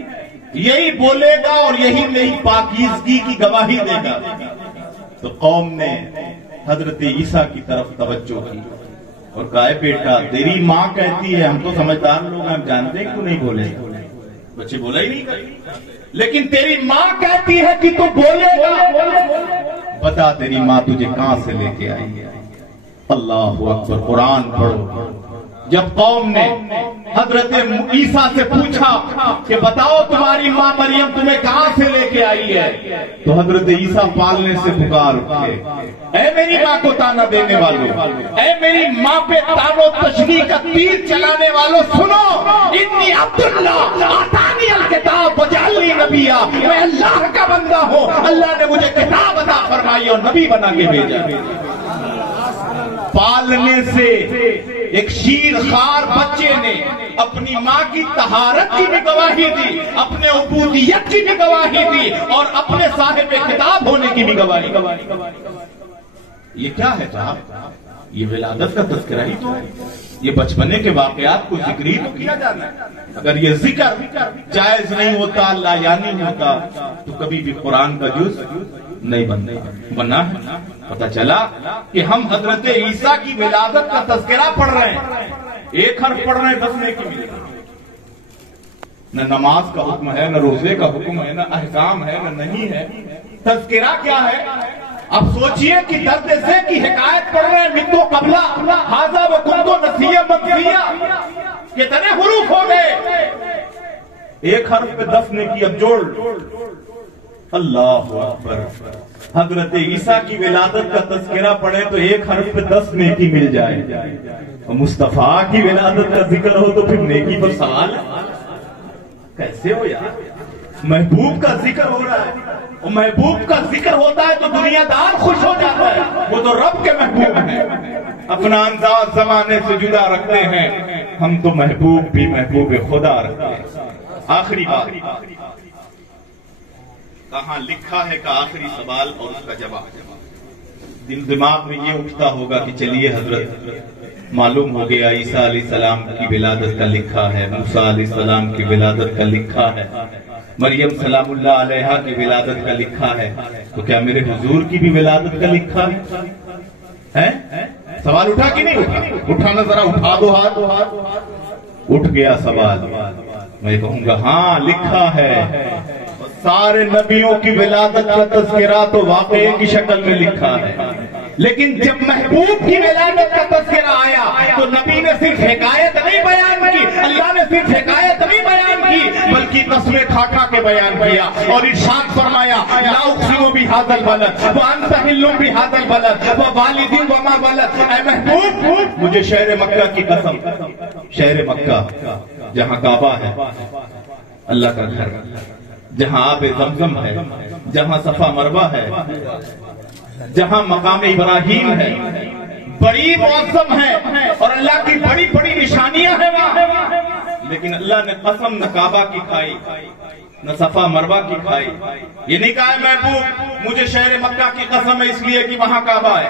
یہی بولے گا اور یہی میری پاکیزگی کی گواہی دے گا. تو قوم نے حضرت عیسیٰ کی طرف توجہ کی اور کہا بیٹا تیری ماں کہتی ہے, ہم تو سمجھدار لوگ ہم جانتے ہیں کیوں نہیں بولے. بچے بولا ہی نہیں, لیکن تیری ماں کہتی ہے کہ تو بولے گا. بتا تیری ماں تجھے کہاں سے لے کے آئی. اللہ اکبر. قرآن پڑھو. جب قوم نے حضرت عیسیٰ سے پوچھا کہ بتاؤ تمہاری ماں مریم تمہیں کہاں سے لے کے آئی ہے, تو حضرت عیسیٰ پالنے سے پکار اٹھے, اے میری ماں کو تانا دینے والوں, اے میری ماں پہ تان و تشنیع کا تیر چلانے والوں, سنو, انی عبداللہ آتانی الکتاب وجعلنی نبیا, میں اللہ کا بندہ ہوں, اللہ نے مجھے کتاب عطا فرمائی اور نبی بنا کے بھیجا. پالنے سے ایک شیر خار بچے نے اپنی ماں کی طہارت کی بھی گواہی دی, اپنے عبودیت کی بھی گواہی دی, اور اپنے صاحب خطاب ہونے کی بھی گواہی. یہ کیا ہے صاحب؟ یہ ولادت کا تذکرہ ہی تو ہے. یہ بچپنے کے واقعات کو ذکری تو کیا جانا ہے. اگر یہ ذکر جائز نہیں ہوتا, لا یعنی ہوتا, تو کبھی بھی قرآن کا جز نہیں بننا ہے. پتہ چلا کہ ہم حضرت عیسیٰ کی ولادت کا تذکرہ پڑھ رہے ہیں, ایک حرف پڑھ رہے ہیں 10 نیکی ملے گی. نہ نماز کا حکم ہے, نہ روزے کا حکم ہے, نہ احکام ہے, نہ نہیں ہے. تذکرہ کیا ہے؟ اب سوچئے کہ درد سے کی حکایت پڑھ رہے ہیں. متو قبلہ حاضہ و کنتو نسیہ منسیہ, کتنے حروف ہو گئے؟ ایک حرف پہ 10 نیکی. اب جوڑ. اللہ اکبر. حضرت عیسیٰ کی ولادت کا تذکرہ پڑھے تو ایک حرف پہ 10 نیکی مل جائے. اور مصطفیٰ کی ولادت کا ذکر ہو تو پھر نیکی پر سوال کیسے ہو یار؟ محبوب کا ذکر ہو رہا ہے, اور محبوب کا ذکر ہوتا ہے تو دنیا دار خوش ہو جاتا ہے. وہ تو رب کے محبوب ہیں, اپنا انداز زمانے سے جدا رکھتے ہیں. ہم تو محبوب بھی محبوب خدا رکھتے ہیں. آخری بات, کہاں لکھا ہے کا آخری سوال اور اس کا جواب. دل دماغ میں یہ اٹھتا ہوگا کہ چلیے حضرت معلوم ہو گیا عیسیٰ علیہ السلام کی ولادت کا لکھا ہے, موسیٰ علیہ السلام کی ولادت کا لکھا ہے, مریم سلام اللہ علیہا کی ولادت کا لکھا ہے, تو کیا میرے حضور کی بھی ولادت کا لکھا ہے؟ سوال اٹھا کہ نہیں اٹھا؟ اٹھانا ذرا اٹھا دو ہاتھ. اٹھ گیا سوال. میں کہوں گا ہاں لکھا ہے. سارے نبیوں کی ولادت کا تذکرہ تو واقعے کی شکل میں لکھا ہے, لیکن جب محبوب کی ولادت کا تذکرہ آیا تو نبی نے صرف حکایت نہیں بیان کی, اللہ نے صرف حکایت نہیں بیان کی, بلکہ قسمیں کھا کھا کے بیان کیا اور ارشاد فرمایا لا اقسم بہذا البلد وانت حل بہذا البلد ووالد وما ولد. اے محبوب مجھے شہر مکہ کی قسم, شہر مکہ جہاں کعبہ ہے, اللہ کا گھر, جہاں آب زمزم ہے, جہاں صفا مروہ ہے, جہاں مقام ابراہیم ہے, بڑی معظم ہے اور اللہ کی بڑی بڑی نشانیاں ہیں وہاں, لیکن اللہ نے قسم نہ کعبہ کی کھائی نہ صفا مروہ کی کھائی. یہ نہیں کہا محبوب مجھے شہر مکہ کی قسم ہے اس لیے کہ وہاں کعبہ ہے,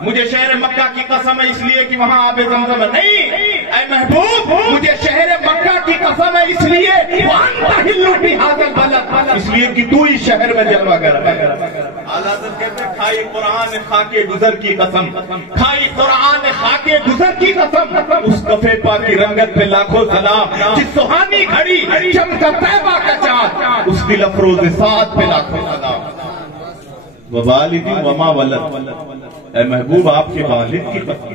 مجھے شہر مکہ کی قسم ہے اس لیے کہ وہاں آب زمزم ہے. نہیں, اے محبوب مجھے شہر مکہ کی قسم ہے اس لیے وانت حل بہذا البلد, اس لیے کہ تو اس شہر میں جلوہ گر ہے. حضرت کہتے ہیں کھائی قرآن خا کے گزر کی قسم, کھائی قرآن خا کے گزر کی قسم, اس کفے پا کی رنگت پہ لاکھوں سلام, جس سہانی گھڑی چمکا طیبہ کا چاند, اس دل افروز ساتھ پہ لاکھوں سلام. ووالد وما ولد. اے محبوب آپ کے والد کی قسم.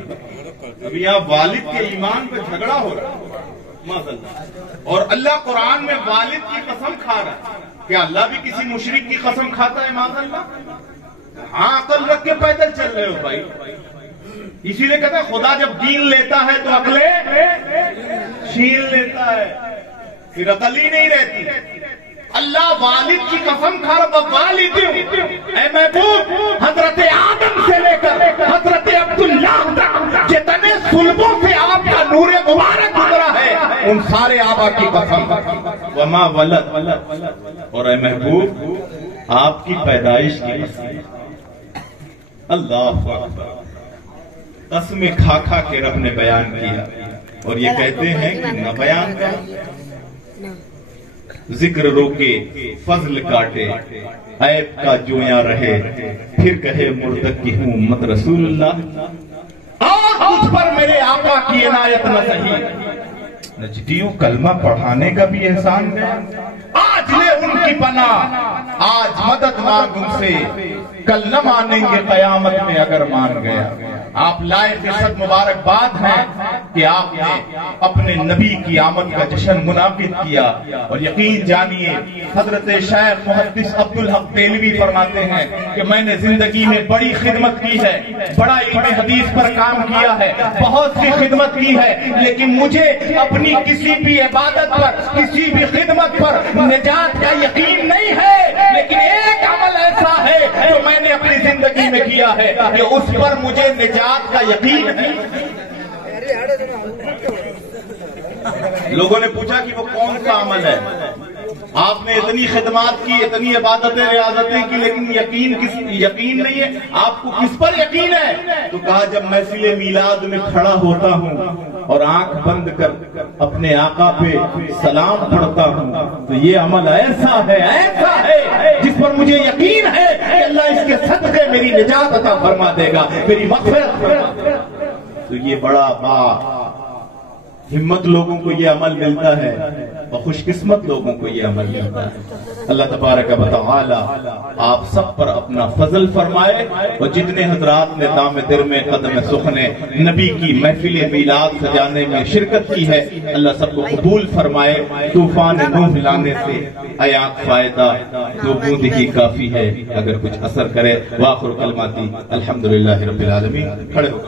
ابھی یہاں والد کے ایمان پہ جھگڑا ہو رہا ہے, اور اللہ قرآن میں والد کی قسم کھا رہا ہے. کیا اللہ بھی کسی مشرک کی قسم کھاتا ہے؟ معاذ اللہ. ہاں عقل رکھ کے پیدل چل رہے ہو بھائی. اسی لیے کہتا ہے خدا جب دین لیتا ہے تو عقلیں چھین لیتا ہے, پھر عقل ہی نہیں رہتی. اللہ والد کی قسم کھا رہا والد. اے محبوب حضرت آدم سے لے کر حضرت عبداللہ تک جتنے سلبوں سے آپ کا نور مبارک گزرا ہے ان سارے آبا کی قسم وما ولد. اور اے محبوب آپ کی پیدائش کی قسم. اللہ اکبر. قسمیں کھا کھا کے رب نے بیان کیا, اور یہ کہتے ہیں کہ نہ بیان کر, ذکر روکے فضل کاٹے, عیب کا جویاں رہے, پھر کہے مردک کی ہوں امت رسول اللہ, اور مجھ پر میرے آقا کی عنایت نہ سہی. نجدیوں کلمہ پڑھانے کا بھی احسان گیا. آج لے ان کی پناہ, آج مدد مانگ ان سے, کل نہ مانیں گے قیامت میں اگر مان گیا. آپ لائے قصت مبارکباد ہیں کہ آپ نے اپنے نبی کی آمد کا جشن منعقد کیا, اور یقین جانیے حضرت شیخ محدث عبدالحق دہلوی فرماتے ہیں کہ میں نے زندگی میں بڑی خدمت کی ہے, بڑا علم حدیث پر کام کیا ہے, بہت سی خدمت کی ہے, لیکن مجھے اپنی کسی بھی عبادت پر, کسی بھی خدمت پر نجات کا یقین نہیں ہے, لیکن ایک عمل ایسا ہے جو میں نے اپنی زندگی میں کیا ہے کہ اس پر مجھے نجات کا یقین ہے. لوگوں نے پوچھا کہ وہ کون سا عمل ہے؟ آپ نے اتنی خدمات کی, اتنی عبادتیں ریاضتیں کی, لیکن یقین نہیں ہے. آپ کو کس پر یقین ہے؟ تو کہا جب محفل میلاد میں کھڑا ہوتا ہوں اور آنکھ بند کر اپنے آقا پہ سلام پڑھتا ہوں تو یہ عمل ایسا ہے جس پر مجھے یقین ہے کہ اللہ اس کے صدقے میری نجات عطا فرما دے گا، میری مغفرت فرما دے گا۔ تو یہ بڑا ہمت لوگوں کو یہ عمل ملتا ہے اور خوش قسمت لوگوں کو یہ عمل ملتا ہے۔ اللہ تبارک و تعالی آپ سب پر اپنا فضل فرمائے، اور جتنے حضرات نے دام در میں قدم سخن نبی کی محفل میلاد سجانے میں شرکت کی ہے، اللہ سب کو قبول فرمائے۔ طوفان نوح لانے سے عیاق فائدہ دو بوند ہی کافی ہے، اگر کچھ اثر کرے۔ وآخر کلماتی الحمدللہ رب العالمین۔ کھڑے ہو